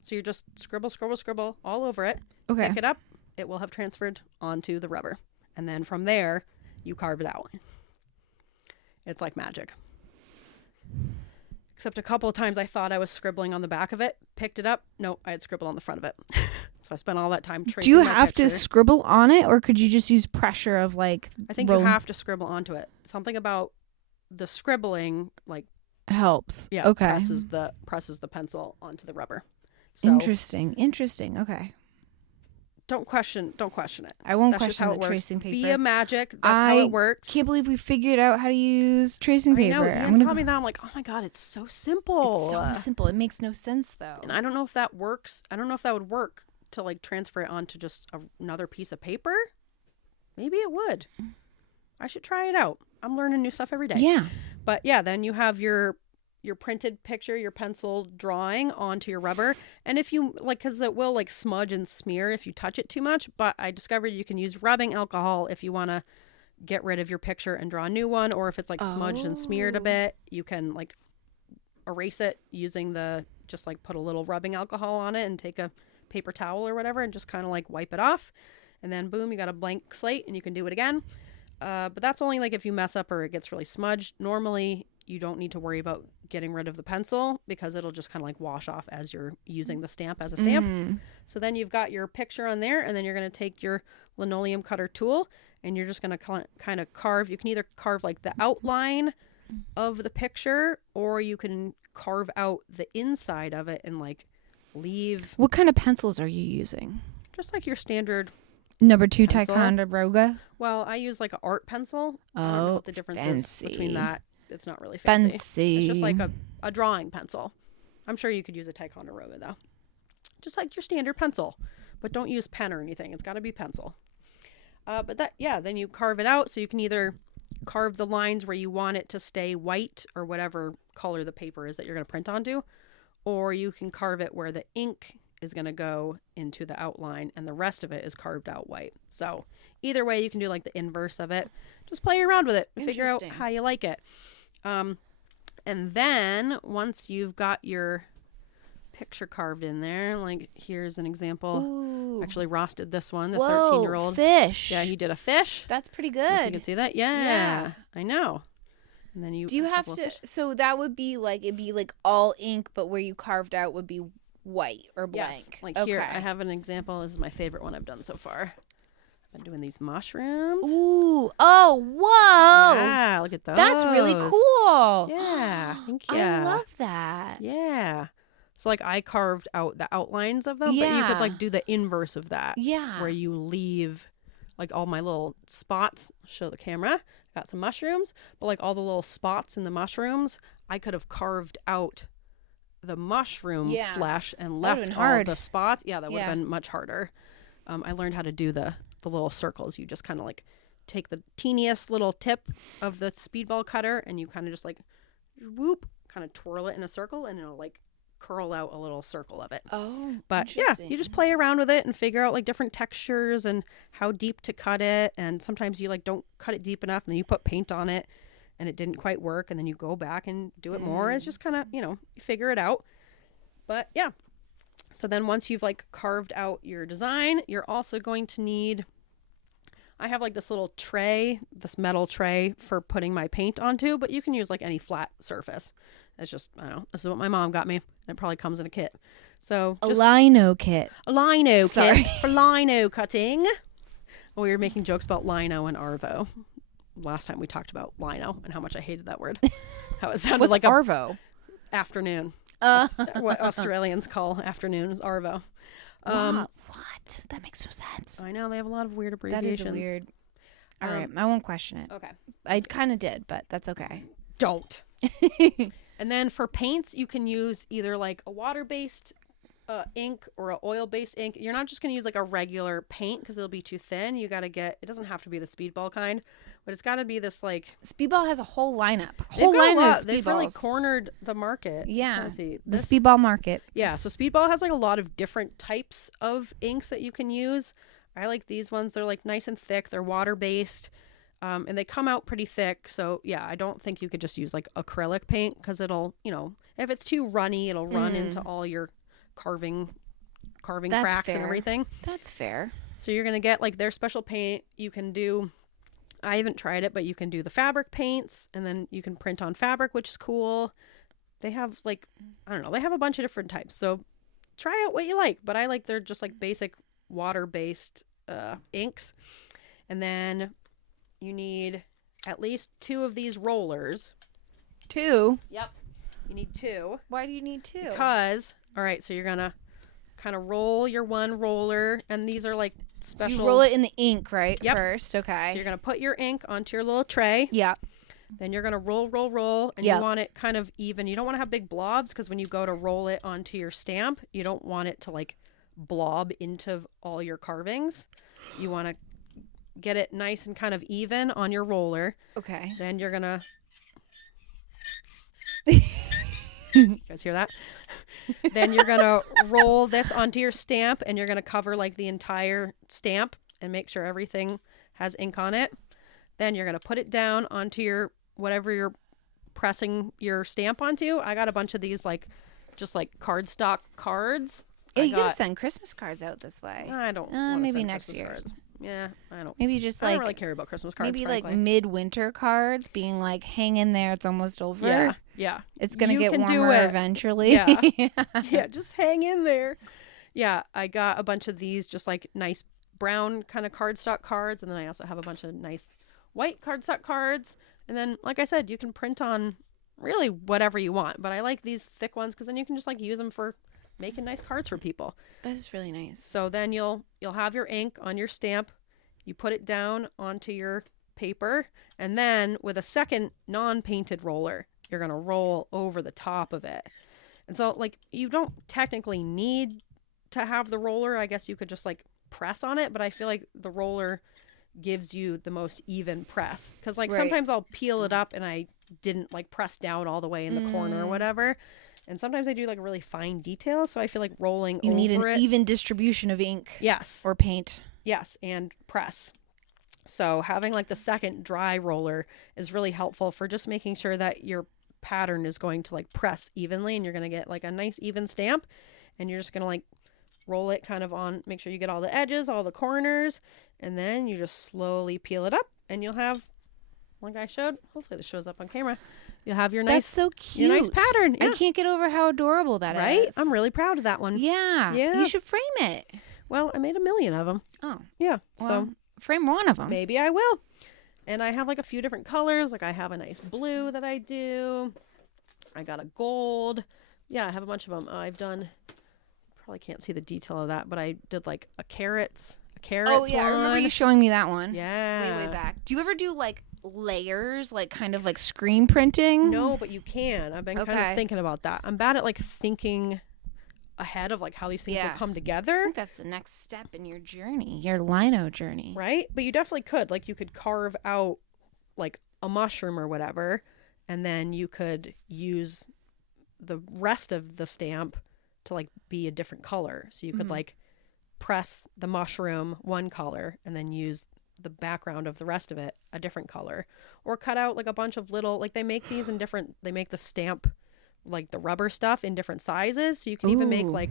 So you're just scribble, scribble, scribble all over it. Okay. Pick it up. It will have transferred onto the rubber. And then from there, you carve it out. It's like magic. Except a couple of times I thought I was scribbling on the back of it. Picked it up. No, I had scribbled on the front of it. So I spent all that time tracing Do you my have picture. to scribble on it, or could you just use pressure of like I think you have to scribble onto it. Something about the scribbling, like, helps? yeah, Okay. presses the pencil onto the rubber. So Interesting. Okay. don't question it. I won't That's just question how the it works. tracing paper. Via magic, that's how I it works. Can't believe we figured out how to use tracing I paper. know. I'm You gonna taught me that. I'm like, oh my god, it's so simple. It's so simple. It makes no sense though. And I don't know if that works. I don't know if that would work to like transfer it onto just another piece of paper. Maybe it would. I should try it out. I'm learning new stuff every day. Yeah. But yeah, then you have your printed picture, your pencil drawing onto your rubber. And if you like, because it will like smudge and smear if you touch it too much. But I discovered you can use rubbing alcohol if you want to get rid of your picture and draw a new one. Or if it's like smudged and smeared a bit, you can like erase it using just like put a little rubbing alcohol on it and take a paper towel or whatever and just kind of like wipe it off. And then boom, you got a blank slate and you can do it again. But that's only like if you mess up or it gets really smudged. Normally, you don't need to worry about getting rid of the pencil because it'll just kind of like wash off as you're using the stamp as a stamp. So then you've got your picture on there, and then you're going to take your linoleum cutter tool and you're just going to kind of carve. You can either carve like the outline of the picture, or you can carve out the inside of it and like leave What kind of pencils are you using? just like your standard. Number 2 Pencil? Ticonderoga. Well, I use like an art pencil. I don't know Oh, what the difference fancy. is between that. It's not really fancy. Fancy. It's just like a drawing pencil. I'm sure you could use a Ticonderoga though. Just like your standard pencil. But don't use pen or anything. It's got to be pencil. Then you carve it out. So you can either carve the lines where you want it to stay white or whatever color the paper is that you're going to print onto. Or you can carve it where the ink is going to go into the outline and the rest of it is carved out white. So either way, you can do like the inverse of it. Just play around with it and figure out Interesting. how you like it. And then once you've got your picture carved in there. Like, here's an example. Ooh. Actually, Ross did this one, the Whoa, 13-year-old. fish. Yeah, he did a fish. That's pretty I don't know if good. you can see that? Yeah. I know. And then Do you have to? fish. So that would be like, it'd be like all ink, but where you carved out would be white or blank. Yes. Like here, I have an example. This is my favorite one I've done so far. I've been doing these mushrooms. Ooh. Oh, whoa. Yeah, look at those. That's really cool. Yeah. Thank you. I love that. Yeah. So like I carved out the outlines of them, but you Yeah. could like do the inverse of that. Yeah. Where you leave like all my little spots. Show the camera. Got some mushrooms, but like all the little spots in the mushrooms, I could have carved out the mushroom flesh and left all the spots. Yeah, that would have been much harder. I learned how to do the little circles. You just kind of like take the teeniest little tip of the speedball cutter and you kind of just like whoop, kind of twirl it in a circle and it'll like curl out a little circle of it. Oh, but yeah, you just play around with it and figure out like different textures and how deep to cut it. And sometimes you like don't cut it deep enough and then you put paint on it and it didn't quite work and then you go back and do it more. It's just kind of, you figure it out. But yeah. So then once you've like carved out your design, you're also going to need, I have like this little tray, this metal tray for putting my paint onto, but you can use like any flat surface. It's just, I don't know, this is what my mom got me. And it probably comes in a kit. So a lino kit. A lino Sorry. kit for lino cutting. We were making jokes about lino and arvo. Last time we talked about lino and how much I hated that word. How it sounded What's like arvo? Afternoon. That's what Australians call afternoon is arvo. What? That makes no sense. I know, they have a lot of weird abbreviations. That is weird. All right, I won't question it. Okay. I kind of did, but that's okay. Don't. And then for paints, you can use either like a water-based ink or an oil-based ink. You're not just going to use like a regular paint because it'll be too thin. You got to get, it doesn't have to be the speedball kind, but it's got to be this like. Speedball has a whole lineup. Whole lineup of They've really speedballs. cornered the market. Yeah. See, The speedball market. Yeah, so speedball has like a lot of different types of inks that you can use. I like these ones. They're like nice and thick. They're water-based. And they come out pretty thick. So, yeah, I don't think you could just use like acrylic paint because it'll, if it's too runny, it'll run into all your carving That's cracks fair. and everything. That's fair. So you're going to get like their special paint. You can do, I haven't tried it, but you can do the fabric paints and then you can print on fabric, which is cool. They have like, I don't know, they have a bunch of different types. So try out what you like. But I like they're just like basic water-based inks. And then you need at least 2 of these rollers. 2? Yep. You need 2. Why do you need 2? Because, all right, so you're going to kind of roll your one roller. And these are like special. So you roll it in the ink, right? Yep. First, okay. So you're going to put your ink onto your little tray. Yeah. Then you're going to roll. And you want it kind of even. You don't want to have big blobs because when you go to roll it onto your stamp, you don't want it to like blob into all your carvings. You want to get it nice and kind of even on your roller. Okay. Then you're going to... You guys hear that? Then you're going to roll this onto your stamp and you're going to cover like the entire stamp and make sure everything has ink on it. Then you're going to put it down onto your whatever you're pressing your stamp onto. I got a bunch of these like just like cardstock cards. Yeah, you gotta send Christmas cards out this way. I don't wanna maybe send next Christmas year. cards. Yeah, I don't. Maybe just I like don't really care about Christmas cards. maybe frankly. like midwinter cards, being like, hang in there, it's almost over. Yeah. It's gonna You get can do warmer it. eventually. Yeah. Yeah, just hang in there. Yeah, I got a bunch of these just like nice brown kind of cardstock cards, and then I also have a bunch of nice white cardstock cards. And then, like I said, you can print on really whatever you want. But I like these thick ones because then you can just like use them for making nice cards for people. That is really nice. So then you'll have your ink on your stamp. You put it down onto your paper, and then with a second non-painted roller, you're going to roll over the top of it. And so like you don't technically need to have the roller. I guess you could just like press on it, but I feel like the roller gives you the most even press because like sometimes I'll peel it up and I didn't like press down all the way in the corner or whatever. And sometimes I do like really fine details, so I feel like rolling over it. You need an even distribution of ink. Yes. Or paint. Yes, and press. So having like the second dry roller is really helpful for just making sure that your pattern is going to like press evenly, and you're going to get like a nice even stamp, and you're just going to like roll it kind of on, make sure you get all the edges, all the corners, and then you just slowly peel it up, and you'll have, like I showed, hopefully this shows up on camera, you'll have your nice, That's so cute. your nice pattern. Yeah. I can't get over how adorable that is. Right? I'm really proud of that one. Yeah. Yeah. You should frame it. Well, I made 1 million of them. Oh. Yeah. Well, So frame one of them. maybe I will. And I have like a few different colors. Like I have a nice blue that I do. I got a gold. Yeah, I have a bunch of them. I've done, probably can't see the detail of that, but I did like a carrots Oh, yeah. I remember one. you showing me that one. Yeah. Way back. Do you ever do like layers, like kind of like screen printing? No, but you can. I've been kind Okay. of thinking about that. I'm bad at like thinking ahead of like how these things will come I together. think that's the next step in your journey, your lino journey. Right? But you definitely could. Like you could carve out like a mushroom or whatever, and then you could use the rest of the stamp to like be a different color. So you could like press the mushroom one color and then use the background of the rest of it a different color, or cut out like a bunch of little, like they make these in different, they make the stamp, like the rubber stuff in different sizes. So you can even make Ooh. like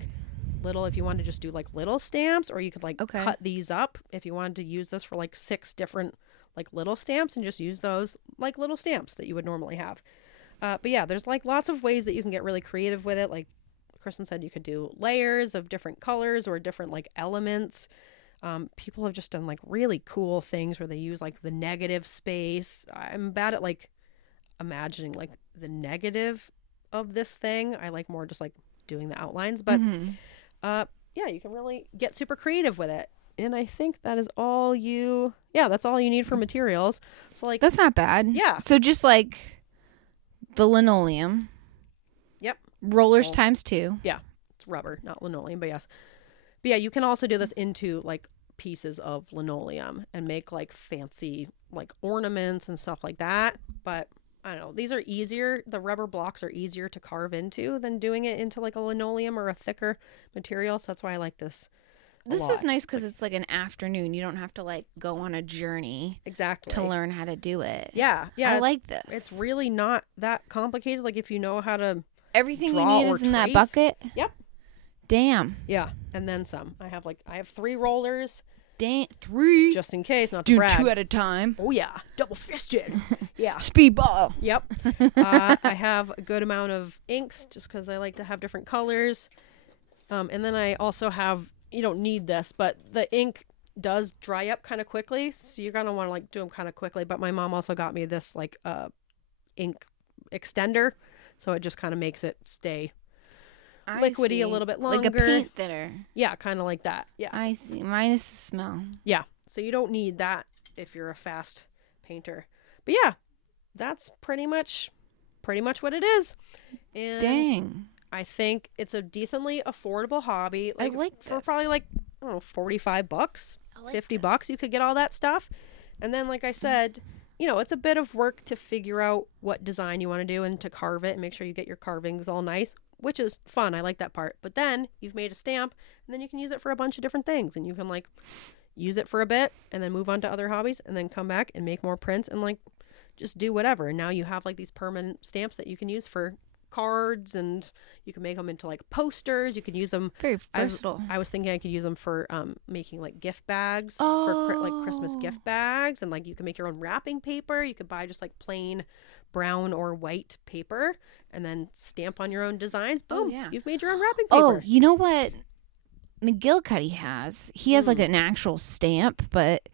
little, if you want to just do like little stamps, or you could like Okay. cut these up if you wanted to use this for like 6 different like little stamps, and just use those like little stamps that you would normally have. But yeah, there's like lots of ways that you can get really creative with it. Like Kristin said, you could do layers of different colors or different like elements. People have just done like really cool things where they use like the negative space. I'm bad at like imagining like the negative of this thing. I like more just like doing the outlines, but yeah, you can really get super creative with it. And I think that is all that's all you need for materials. So like, That's not bad. Yeah. So just like the linoleum. Yep. Rollers Well, times 2. it's rubber, not linoleum, but yes. But yeah, you can also do this into like pieces of linoleum and make like fancy like ornaments and stuff like that. But I don't know, these are easier. The rubber blocks are easier to carve into than doing it into like a linoleum or a thicker material. So that's why I like this. This is nice because it's like an afternoon. You don't have to like go on a journey Exactly. to learn how to do it. Yeah. I it's- like this. It's really not that complicated. Like if you know how to, Everything you draw need or is in that trace. bucket. Yep. Damn. yeah, and then some. I have 3 rollers 3. just in case, not to Do brag. 2 at a time. Oh yeah, double fisted. Yeah. Speedball. Yep. I have a good amount of inks just because I like to have different colors. And then I also have, you don't need this, but the ink does dry up kind of quickly. So you're going to want to like do them kind of quickly. But my mom also got me this like ink extender. So it just kind of makes it stay liquidy a little bit longer. Like a paint thinner. Yeah, kind of like that. Yeah. I see. Minus the smell. Yeah. So you don't need that if you're a fast painter. But yeah, that's pretty much what it is. And Dang. I think it's a decently affordable hobby. I like for this. probably like, I don't know, $45, I like $50, this. you could get all that stuff. And then like I said, you know, it's a bit of work to figure out what design you want to do and to carve it and make sure you get your carvings all nice, which is fun. I like that part. But then you've made a stamp, and then you can use it for a bunch of different things, and you can like use it for a bit and then move on to other hobbies and then come back and make more prints and like just do whatever. And now you have like these permanent stamps that you can use for cards, and you can make them into like posters. You can use them. Very versatile. I was thinking I could use them for making like gift bags like Christmas Oh. gift bags, and like you can make your own wrapping paper. You could buy just like plain brown or white paper and then stamp on your own designs. Oh, Boom, yeah. you've made your own wrapping paper. Oh, you know what McGillicuddy has? He has like an actual stamp, but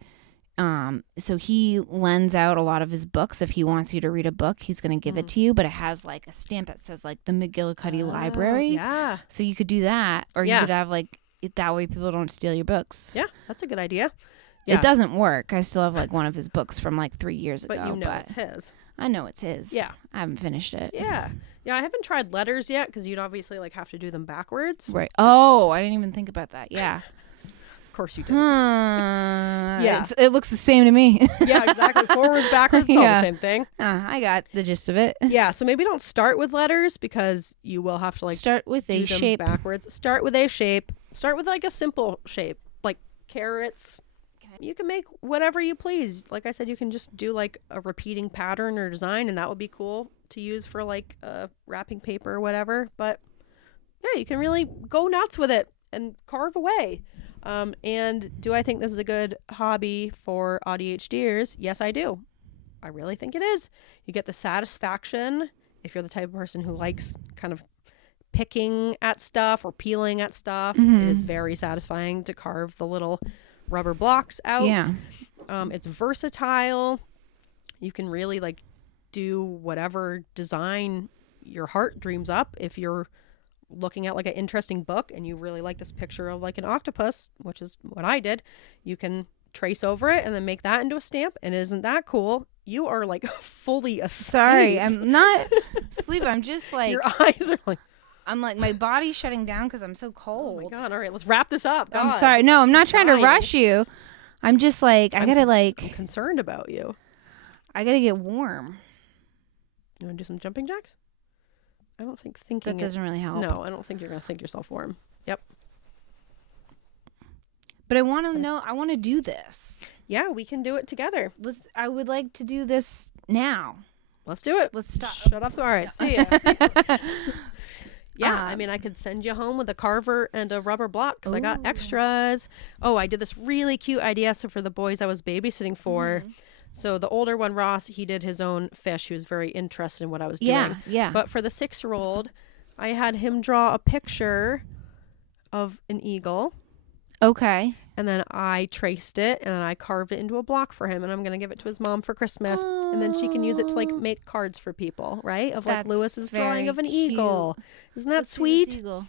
so he lends out a lot of his books. If he wants you to read a book, he's going to give it to you, but it has like a stamp that says like the McGillicuddy Library. Yeah. So you could do that, or you Yeah. could have like it that way people don't steal your books. Yeah, that's a good idea. Yeah. It doesn't work. I still have like one of his books from like 3 years ago, But you know it's his. I know it's his. Yeah. I haven't finished it. Yeah. Yeah, I haven't tried letters yet because you'd obviously like have to do them backwards. Right. Oh, I didn't even think about that. Yeah. Of course you didn't. Yeah. It looks the same to me. Yeah, exactly. Forwards, backwards, it's all Yeah. the same thing. I got the gist of it. Yeah, so maybe don't start with letters because you will have to like Start with do a them shape. backwards. Start with a shape. Start with like a simple shape, like carrots. You can make whatever you please. Like I said, you can just do like a repeating pattern or design, and that would be cool to use for like wrapping paper or whatever. But yeah, you can really go nuts with it and carve away. And do I think this is a good hobby for ADHDers? Yes, I do. I really think it is. You get the satisfaction if you're the type of person who likes kind of picking at stuff or peeling at stuff. Mhm. It is very satisfying to carve the little rubber blocks out. Yeah. It's versatile. You can really like do whatever design your heart dreams up. If you're looking at like an interesting book and you really like this picture of like an octopus, which is what I did, you can trace over it and then make that into a stamp. And isn't that cool? You are like fully asleep. Sorry, I'm not asleep. I'm just like, Your eyes are like, I'm like, my body's shutting down because I'm so oh cold. my God. All right, let's wrap this up. I'm God. sorry. No, I'm not trying to dying. rush you. I'm just like, I gotta I'm like, concerned about you. I gotta get warm. You want to do some jumping jacks? I don't think thinking That doesn't really help. No, I don't think you're going to think yourself warm. Yep. But I want to know, I want to do this. Yeah, we can do it together. I would like to do this now. Let's do it. Let's stop. Shut off. All right. See ya. Yeah, I Um, mean, I could send you home with a carver and a rubber block because I got Ooh. extras. Oh, I did this really cute idea. So for the boys I was babysitting for, so the older one, Ross, he did his own fish. He was very interested in what I was doing. Yeah, yeah. But for the 6-year-old, I had him draw a picture of an eagle. Okay. And then I traced it and then I carved it into a block for him. And I'm going to give it to his mom for Christmas. And then she can use it to like make cards for people, right? Of like That's Lewis's drawing very of an cute. eagle. Isn't that Let's see this sweet? eagle.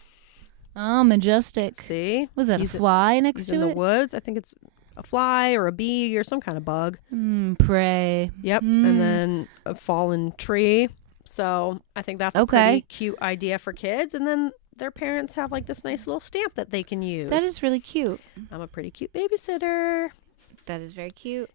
Oh, majestic. See? Was that He's a fly next He's to in the it? woods. I think it's a fly or a bee or some kind of bug. Prey. Yep. And then a fallen tree. So I think that's a Okay. pretty cute idea for kids. And then their parents have like this nice little stamp that they can use. That is really cute. I'm a pretty cute babysitter. That is very cute.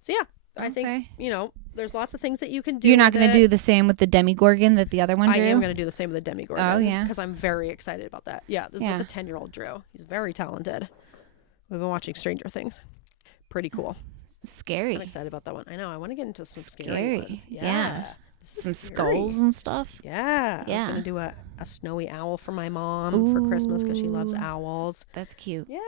So yeah, I think, Okay. you know, there's lots of things that you can do. You're not with going to it. do the same with the Demigorgon that the other one I drew? am going to do the same with the Demigorgon. Oh, yeah. Because I'm very excited about that. Yeah, this is Yeah. what the 10-year-old drew. He's very talented. We've been watching Stranger Things. Pretty cool. Scary. I'm excited about that one. I know. I want to get into some scary Scary. ones. Yeah. This is Some scary. skulls and stuff. Yeah. I was Yeah. going to do a snowy owl for my mom for Christmas because she loves Ooh. owls. That's cute. Yeah.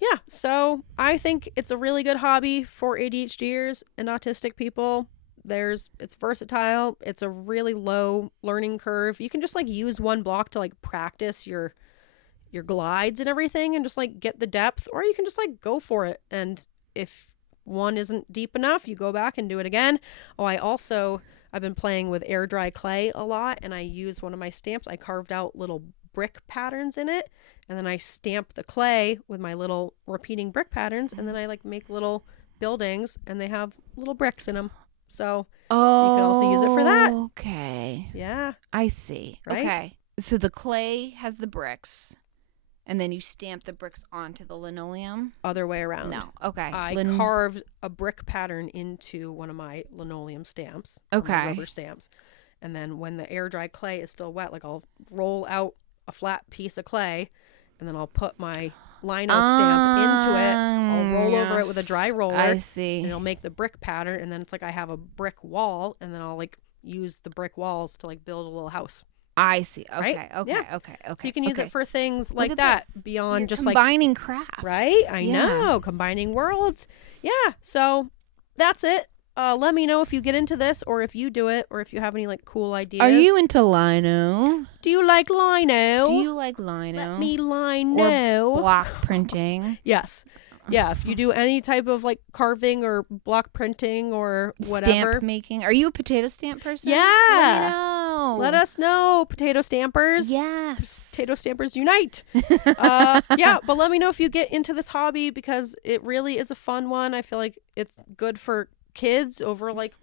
Yeah. So I think it's a really good hobby for ADHDers and autistic people. It's versatile. It's a really low learning curve. You can just like use one block to like practice your glides and everything and just like get the depth, or you can just like go for it. And if one isn't deep enough, you go back and do it again. Oh, I've been playing with air dry clay a lot, and I use one of my stamps. I carved out little brick patterns in it, and then I stamp the clay with my little repeating brick patterns, and then I like make little buildings, and they have little bricks in them. So Oh. can also use it for that. Okay. yeah, I see. Right? Okay. So the clay has the bricks, and then you stamp the bricks onto the linoleum? other way around. No. Okay. I carved a brick pattern into one of my linoleum stamps. or my Okay. rubber stamps. And then when the air dry clay is still wet, like I'll roll out a flat piece of clay, and then I'll put my lino stamp into it. I'll roll over it with a dry roller. I And see. it'll make the brick pattern, and then it's like I have a brick wall, and then I'll like use the brick walls to like build a little house. I see. Okay. Right? Okay. Yeah. Okay. Okay. So you can use okay. it for things Look like at that this. beyond You're just like combining crafts. right? I Yeah. know, combining worlds. Yeah. So that's it. Let me know if you get into this, or if you do it, or if you have any like cool ideas. Are you into lino? Do you like lino? Do you like lino? Let me lino. Block printing. Yes. Yeah. If you do any type of like carving or block printing or whatever, Stamp making. Are you a potato stamp person? Yeah. Let me know. let us know. Potato stampers. Yes. Potato stampers unite. Yeah, but let me know if you get into this hobby, because it really is a fun one. I feel like it's good for kids over like,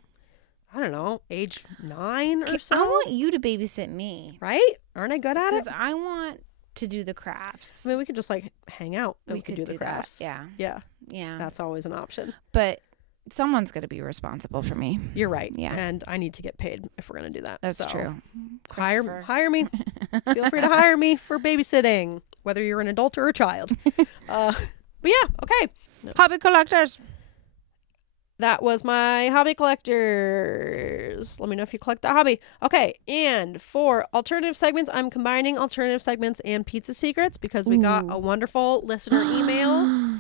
I don't know, age 9 or so. I want you to babysit me. Right? Aren't I good at it? Because I want to do the crafts. I mean, we could just like hang out and we could do the that. crafts. Yeah. Yeah, Yeah. that's always an option. But someone's going to be responsible for me. You're right. Yeah. And I need to get paid if we're going to do that. That's So true. Hire Christopher. me. Feel free to hire me for babysitting, whether you're an adult or a child. But yeah, okay. Hobby collectors. that was my hobby collectors. Let me know if you collect that hobby. Okay, and for alternative segments, I'm combining alternative segments and pizza secrets because we got a wonderful listener email.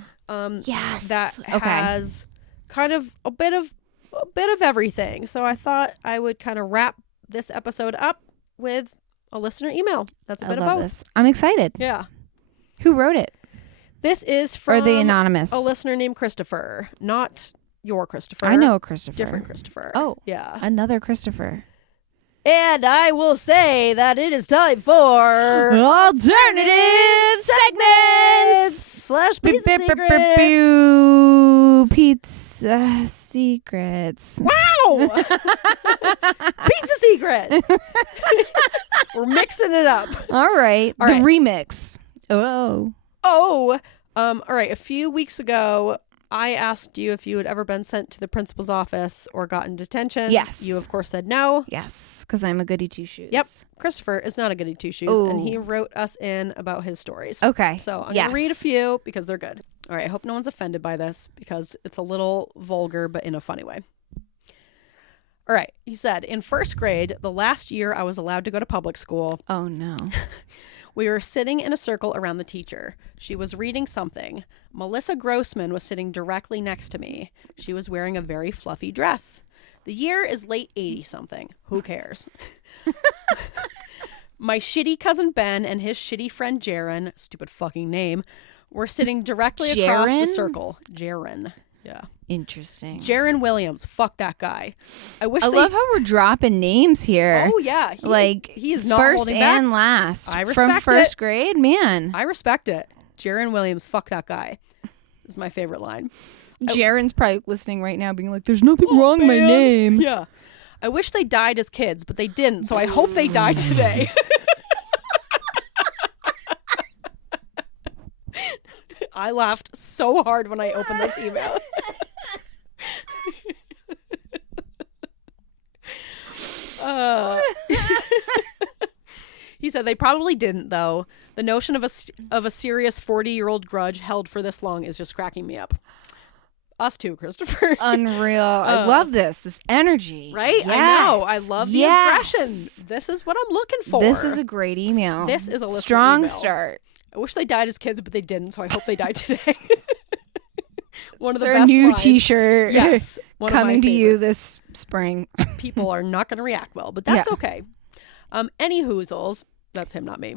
Yes. That has kind of a bit of everything. So I thought I would kind of wrap this episode up with a listener email. That's a bit of both. This. I'm excited. Yeah. Who wrote it? This is from Or the anonymous? a listener named Christopher, not your Christopher. I know a Christopher. Different Christopher. Oh. Yeah. Another Christopher. And I will say that it is time for Alternative segments / pizza secrets. Pizza secrets. Wow! Pizza secrets. We're mixing it up. All right. All the right. remix. Oh. All right. A few weeks ago, I asked you if you had ever been sent to the principal's office or gotten detention. Yes. You, of course, said no. Yes, because I'm a goody two-shoes. Yep. Christopher is not a goody two-shoes, and he wrote us in about his stories. Okay. So I'm going to read a few because they're good. All right. I hope no one's offended by this because it's a little vulgar, but in a funny way. All right. He said, in first grade, the last year I was allowed to go to public school, Oh, no. we were sitting in a circle around the teacher. She was reading something. Melissa Grossman was sitting directly next to me. She was wearing a very fluffy dress. The year is late 80-something. Who cares? My shitty cousin Ben and his shitty friend Jaren, stupid fucking name, were sitting directly across the Jaren? circle. Jaren. Yeah. Interesting. Jaren Williams. Fuck that guy. I love how we're dropping names here. Oh, yeah. He is not first holding back. and last. I From respect first it. grade, man. I respect it. Jaren Williams. Fuck that guy. Is my favorite line. Jaren's probably listening right now being like, there's nothing wrong with my name. Yeah. I wish they died as kids, but they didn't, so I hope they die today. I laughed so hard when I opened this email. He said they probably didn't, though. The notion of a serious 40-year-old grudge held for this long is just cracking me up. Us too, Christopher. Unreal. I love this energy. Right? Yes. I know. I love the aggression. This is what I'm looking for. This is a great email. This is a listener strong email. start. I wish they died as kids, but they didn't, so I hope they die today. One of the Their best new lines. T-shirt. Yes. One Coming of my to you favorites. this spring. People are not going to react well, but that's Yeah. okay. Any hoozles. That's him, not me.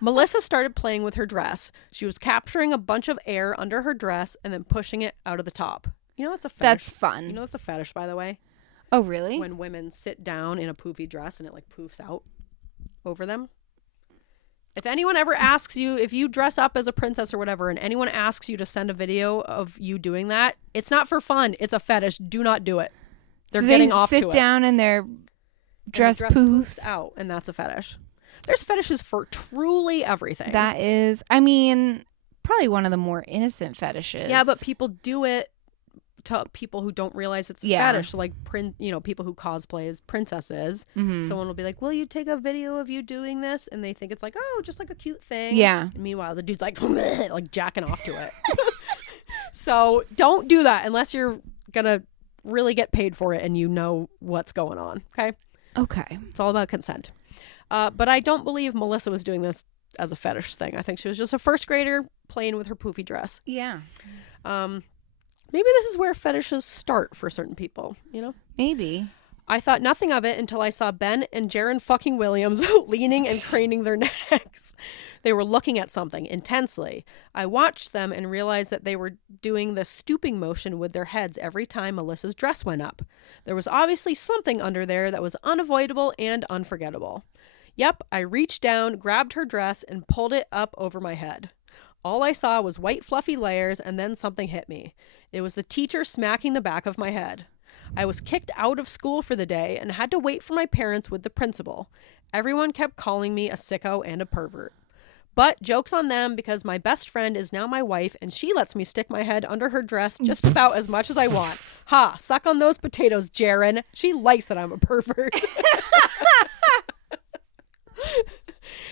Melissa started playing with her dress. She was capturing a bunch of air under her dress and then pushing it out of the top. You know, that's a fetish. That's fun. You know, that's a fetish, by the way. Oh, really? When women sit down in a poofy dress and it like poofs out over them. If anyone ever asks you, if you dress up as a princess or whatever, and anyone asks you to send a video of you doing that, it's not for fun. It's a fetish. Do not do it. They're So getting they off to it. sit down and their dress and the poofs out, and that's a fetish. There's fetishes for truly everything. That is, I mean, probably one of the more innocent fetishes. Yeah, but people do it to people who don't realize it's a fetish. So like, people who cosplay as princesses. Mhm. Someone will be like, "Will you take a video of you doing this?" And they think it's like, oh, just like a cute thing. Yeah. And meanwhile, the dude's like, like jacking off to it. So don't do that unless you're gonna really get paid for it and you know what's going on. Okay. Okay. It's all about consent. But I don't believe Melissa was doing this as a fetish thing. I think she was just a first grader playing with her poofy dress. Yeah. Maybe this is where fetishes start for certain people, you know? Maybe. I thought nothing of it until I saw Ben and Jaren fucking Williams leaning and craning their necks. They were looking at something intensely. I watched them and realized that they were doing the stooping motion with their heads every time Melissa's dress went up. There was obviously something under there that was unavoidable and unforgettable. Yep, I reached down, grabbed her dress, and pulled it up over my head. All I saw was white fluffy layers, and then something hit me. It was the teacher smacking the back of my head. I was kicked out of school for the day and had to wait for my parents with the principal. Everyone kept calling me a sicko and a pervert. But joke's on them because my best friend is now my wife and she lets me stick my head under her dress just about as much as I want. Ha, suck on those potatoes, Jaren. She likes that I'm a pervert.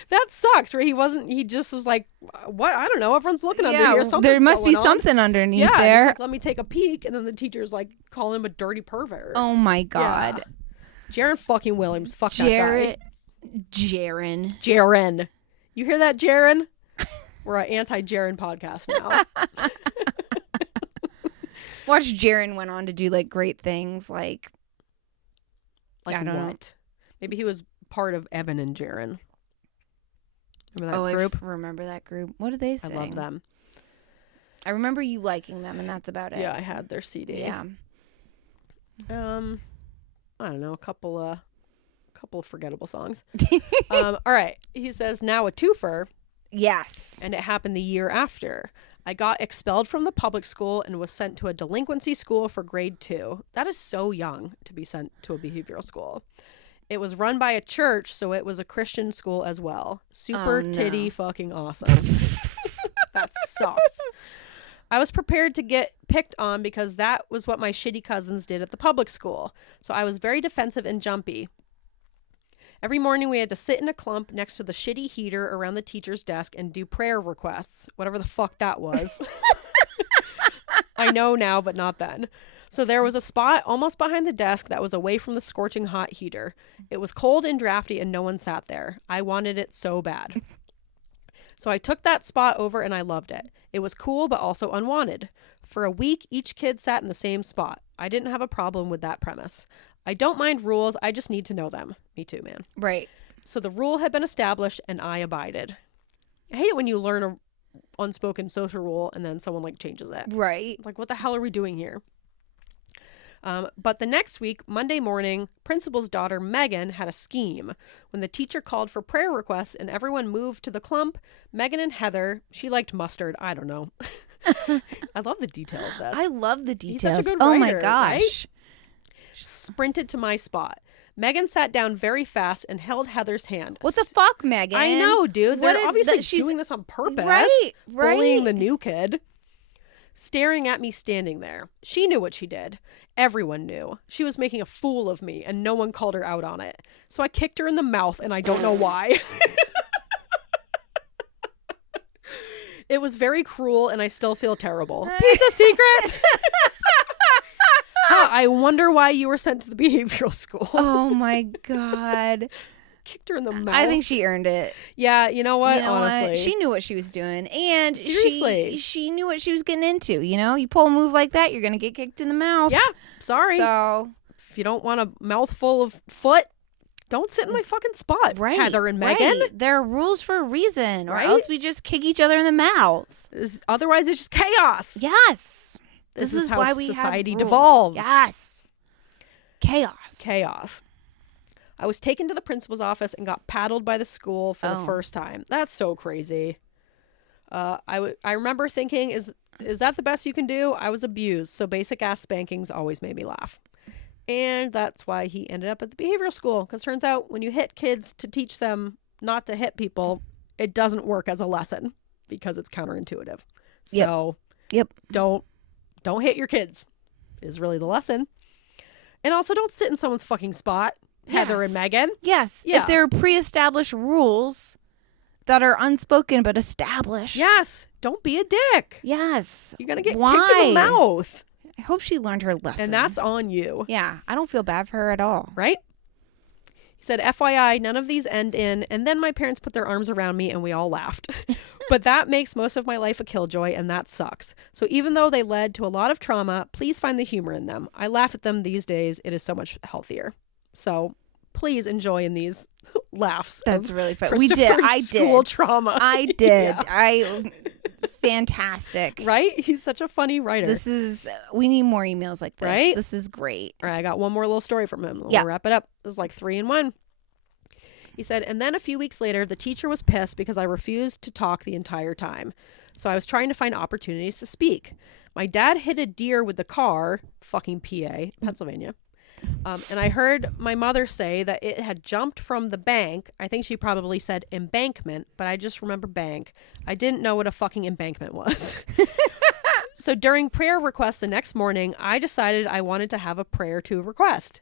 That sucks. Where he just was like, what? I don't know. Everyone's looking under here. There must be going on. something underneath Yeah, there. he's like, let me take a peek. And then the teacher's like calling him a dirty pervert. Oh my God. Jaron fucking Williams. Fuck that guy. Jaron. You hear that, Jaron? We're an anti-Jaron podcast now. Watch Jaron went on to do like great things like I don't know. Maybe he was part of Evan and Jaron. Remember that group? I remember that group. What did they say? I love them. I remember you liking them, and that's about it. Yeah, I had their CD. Yeah. I don't know, a couple of forgettable songs. All right. He says, now a twofer. Yes. And it happened the year after. I got expelled from the public school and was sent to a delinquency school for grade 2. That is so young to be sent to a behavioral school. It was run by a church, so it was a Christian school as well. Super titty fucking awesome. That sucks. I was prepared to get picked on because that was what my shitty cousins did at the public school. So I was very defensive and jumpy. Every morning we had to sit in a clump next to the shitty heater around the teacher's desk and do prayer requests, whatever the fuck that was. I know now, but not then. So there was a spot almost behind the desk that was away from the scorching hot heater. It was cold and drafty and no one sat there. I wanted it so bad. So I took that spot over and I loved it. It was cool, but also unwanted. For a week, each kid sat in the same spot. I didn't have a problem with that premise. I don't mind rules. I just need to know them. Me too, man. Right. So the rule had been established and I abided. I hate it when you learn a unspoken social rule and then someone like changes it. Right. Like, what the hell are we doing here? But the next week, Monday morning, principal's daughter, Megan, had a scheme. When the teacher called for prayer requests and everyone moved to the clump, Megan and Heather, she liked mustard. I don't know. I love the detail of this. I love the He's details. such a good Oh my writer, gosh. right? Sprinted to my spot. Megan sat down very fast and held Heather's hand. What the fuck, Megan? I know, dude. What They're is obviously she's doing this on purpose. Right. Bullying the new kid. Staring at me standing there. She knew what she did. Everyone knew. She was making a fool of me, and no one called her out on it. So I kicked her in the mouth, and I don't know why. It was very cruel, and I still feel terrible. Pizza secret! Huh, I wonder why you were sent to the behavioral school. Oh my God. Kicked her in the mouth. I think she earned it. Yeah, you know what? You know Honestly. what? She knew what she was doing. And Seriously. she knew what she was getting into. You know, you pull a move like that, you're going to get kicked in the mouth. Yeah, sorry. So, If you don't want a mouthful of foot, don't sit in my fucking spot, right. Heather and Megan. Right. There are rules for a reason, or Right? else we just kick each other in the mouth. Otherwise, it's just chaos. Yes. This is is how why we society have rules. devolves. Yes. Chaos. I was taken to the principal's office and got paddled by the school for the first time. That's so crazy. I remember thinking, is that the best you can do? I was abused, so basic ass spankings always made me laugh. And that's why he ended up at the behavioral school. Because turns out when you hit kids to teach them not to hit people, it doesn't work as a lesson because it's counterintuitive. So Yep. don't hit your kids is really the lesson. And also don't sit in someone's fucking spot, Heather and Megan. Yes. Yeah. If there are pre-established rules that are unspoken but established. Yes. Don't be a dick. Yes. You're going to get Why? kicked in the mouth. I hope she learned her lesson. And that's on you. Yeah. I don't feel bad for her at all. Right? He said, FYI, none of these end in, and then my parents put their arms around me and we all laughed. But that makes most of my life a killjoy, and that sucks. So even though they led to a lot of trauma, please find the humor in them. I laugh at them these days. It is so much healthier. So please enjoy in these laughs. That's of really fun. We did. I did. School trauma. I did. Yeah. Fantastic. Right? He's such a funny writer. We need more emails like this. Right? This is great. All right, I got one more little story from him. Yeah. We'll wrap it up. It was like 3 in 1. He said, and then a few weeks later, the teacher was pissed because I refused to talk the entire time. So I was trying to find opportunities to speak. My dad hit a deer with the car, fucking PA, Pennsylvania. And I heard my mother say that it had jumped from the bank. I think she probably said embankment, but I just remember bank. I didn't know what a fucking embankment was. So during prayer request the next morning, I decided I wanted to have a prayer to request.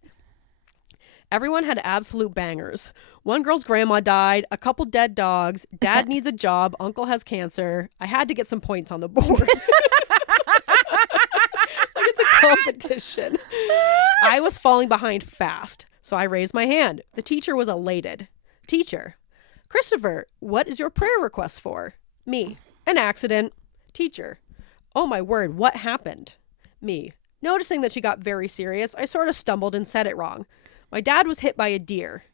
Everyone had absolute bangers. One girl's grandma died, a couple dead dogs, dad needs a job, uncle has cancer. I had to get some points on the board. Like it's a competition. I was falling behind fast, so I raised my hand. The teacher was elated. Teacher: Christopher, what is your prayer request for? Me: an accident. Teacher: oh my word, what happened? Me: noticing that she got very serious, I sort of stumbled and said it wrong. My dad was hit by a deer.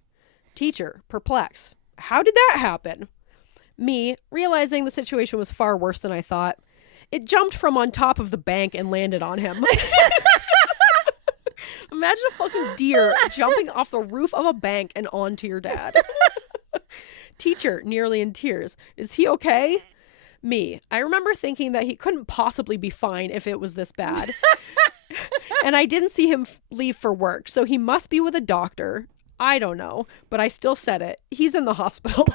Teacher, perplexed: how did that happen? Me, realizing the situation was far worse than I thought. It jumped from on top of the bank and landed on him. Imagine a fucking deer jumping off the roof of a bank and onto your dad. Teacher, nearly in tears: is he okay? Me, I remember thinking that he couldn't possibly be fine if it was this bad. And I didn't see him leave for work, so he must be with a doctor. I don't know, but I still said it. He's in the hospital.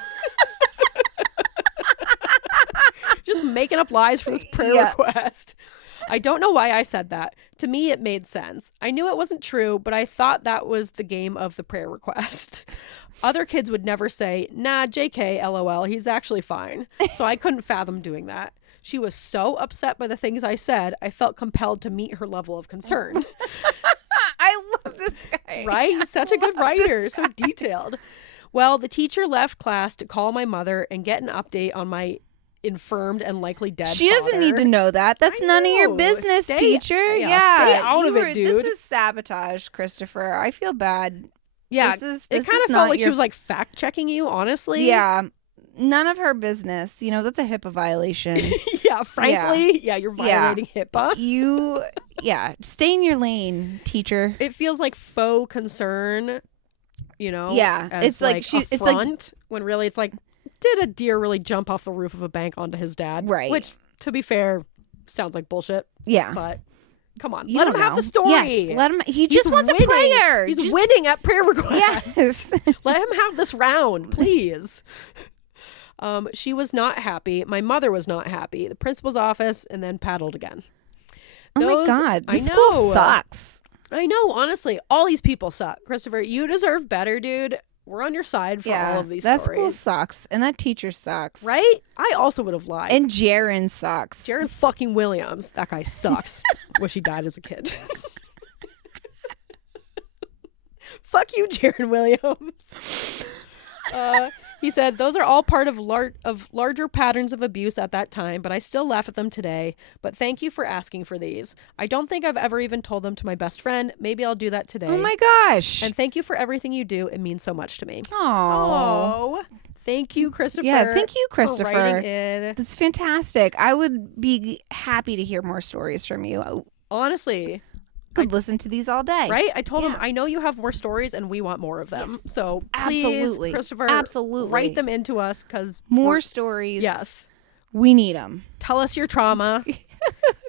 Just making up lies for this prayer request. I don't know why I said that. To me, it made sense. I knew it wasn't true, but I thought that was the game of the prayer request. Other kids would never say, nah, JK, LOL, he's actually fine. So I couldn't fathom doing that. She was so upset by the things I said, I felt compelled to meet her level of concern. I love this guy. Right? He's such a good writer, so detailed. Well, the teacher left class to call my mother and get an update on my infirmed and likely dead She doesn't need to know that. That's none of your business, teacher. Yeah, stay out of it, dude. This is sabotage, Christopher. I feel bad. Yeah, this it kind of felt like she was like fact checking you, honestly. Yeah, none of her business. You know, that's a HIPAA violation. Yeah, frankly, yeah, you're violating HIPAA. Stay in your lane, teacher. It feels like faux concern, you know? Yeah, as it's like it's like when really it's like, did a deer really jump off the roof of a bank onto his dad? Right. Which, to be fair, sounds like bullshit. Yeah. But come on, You let him don't have know. the story. Yes, let him. He just wants a prayer. He's winning at prayer requests. Yes. Let him have this round, please. She was not happy. My mother was not happy. The principal's office, and then paddled again. Oh my God, this school sucks. I know, honestly, all these people suck. Christopher, you deserve better, dude. We're on your side for all of these that stories. school sucks, and that teacher sucks. Right? I also would have lied. And Jaron sucks. Jaron fucking Williams. That guy sucks. Wish he died as a kid. Fuck you, Jaron Williams. He said, those are all part of larger patterns of abuse at that time, but I still laugh at them today. But thank you for asking for these. I don't think I've ever even told them to my best friend. Maybe I'll do that today. Oh my gosh. And thank you for everything you do. It means so much to me. Oh. Thank you, Christopher. Yeah, thank you, Christopher. For writing in. That's fantastic. I would be happy to hear more stories from you. Honestly. Could listen to these all day. Right? I told him, I know you have more stories and we want more of them. Yes. So please, absolutely, Christopher, write them into us because more stories. Yes. We need them. Tell us your trauma.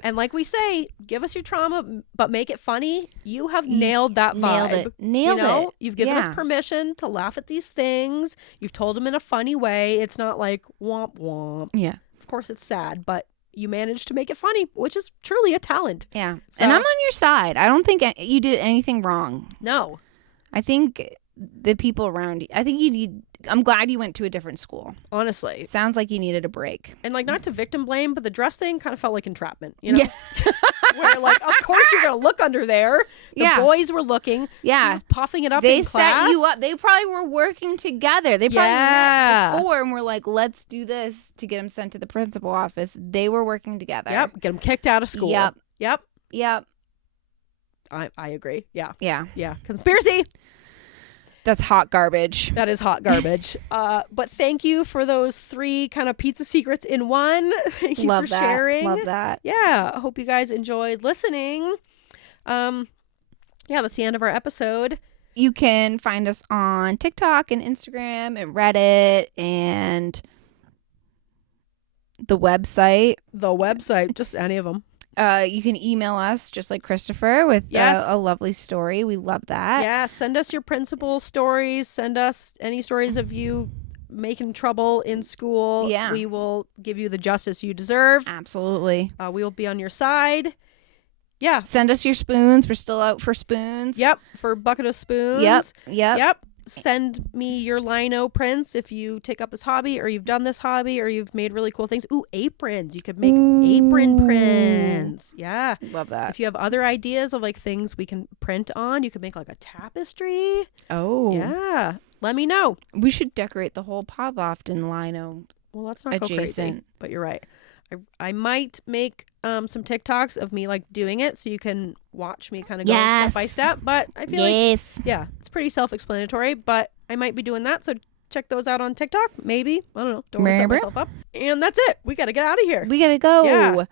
And like we say, give us your trauma, but make it funny. You have nailed that vibe. Nailed it. You've given us permission to laugh at these things. You've told them in a funny way. It's not like womp womp. Yeah. Of course it's sad, but you managed to make it funny, which is truly a talent. Yeah. So, and I'm on your side. I don't think you did anything wrong. No. I think the people around you, I'm glad you went to a different school. Honestly. It sounds like you needed a break. And like, not to victim blame, but the dress thing kind of felt like entrapment, you know? Yeah. Where like, of course you're going to look under there. The boys were looking. Yeah. She was puffing it up in class. They set you up. They probably were working together. They probably met before and were like, let's do this to get him sent to the principal office. They were working together. Yep. Get him kicked out of school. Yep. I agree. Yeah. Yeah. Conspiracy. That's hot garbage. That is hot garbage. But thank you for those 3 kind of pizza secrets in one. Thank you for sharing. Love that. Yeah. I hope you guys enjoyed listening. Yeah, that's the end of our episode. You can find us on TikTok and Instagram and Reddit and the website. Just any of them. You can email us just like Christopher with a lovely story. We love that. Yeah, send us your principal stories. Send us any stories of you making trouble in school. Yeah. We will give you the justice you deserve. Absolutely. We will be on your side. Yeah. Send us your spoons. We're still out for spoons. Yep. For a bucket of spoons. Yep. Send me your lino prints if you take up this hobby or you've done this hobby or you've made really cool things. Ooh, aprons. You could make apron prints. Yeah. Love that. If you have other ideas of like things we can print on, you could make like a tapestry. Oh. Yeah. Let me know. We should decorate the whole pod loft in lino. Well, let's not go crazy. Adjacent. But you're right. I might make some TikToks of me like doing it so you can watch me kind of go step by step. But I feel like, yeah, it's pretty self-explanatory. But I might be doing that. So check those out on TikTok. Maybe. I don't know. Don't want to set myself up. And that's it. We got to get out of here. We got to go. Yeah.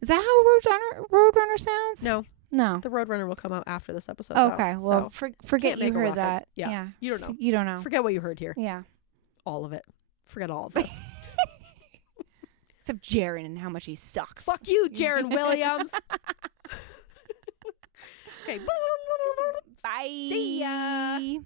Is that how Roadrunner sounds? No. The Roadrunner will come out after this episode. Okay. Though, Well, so forget can't you make a heard reference. that. Yeah. You don't know. You don't know. Forget what you heard here. Yeah. All of it. Forget all of this. Except Jaren and how much he sucks. Fuck you, Jaren Williams. Okay. Bye. See ya.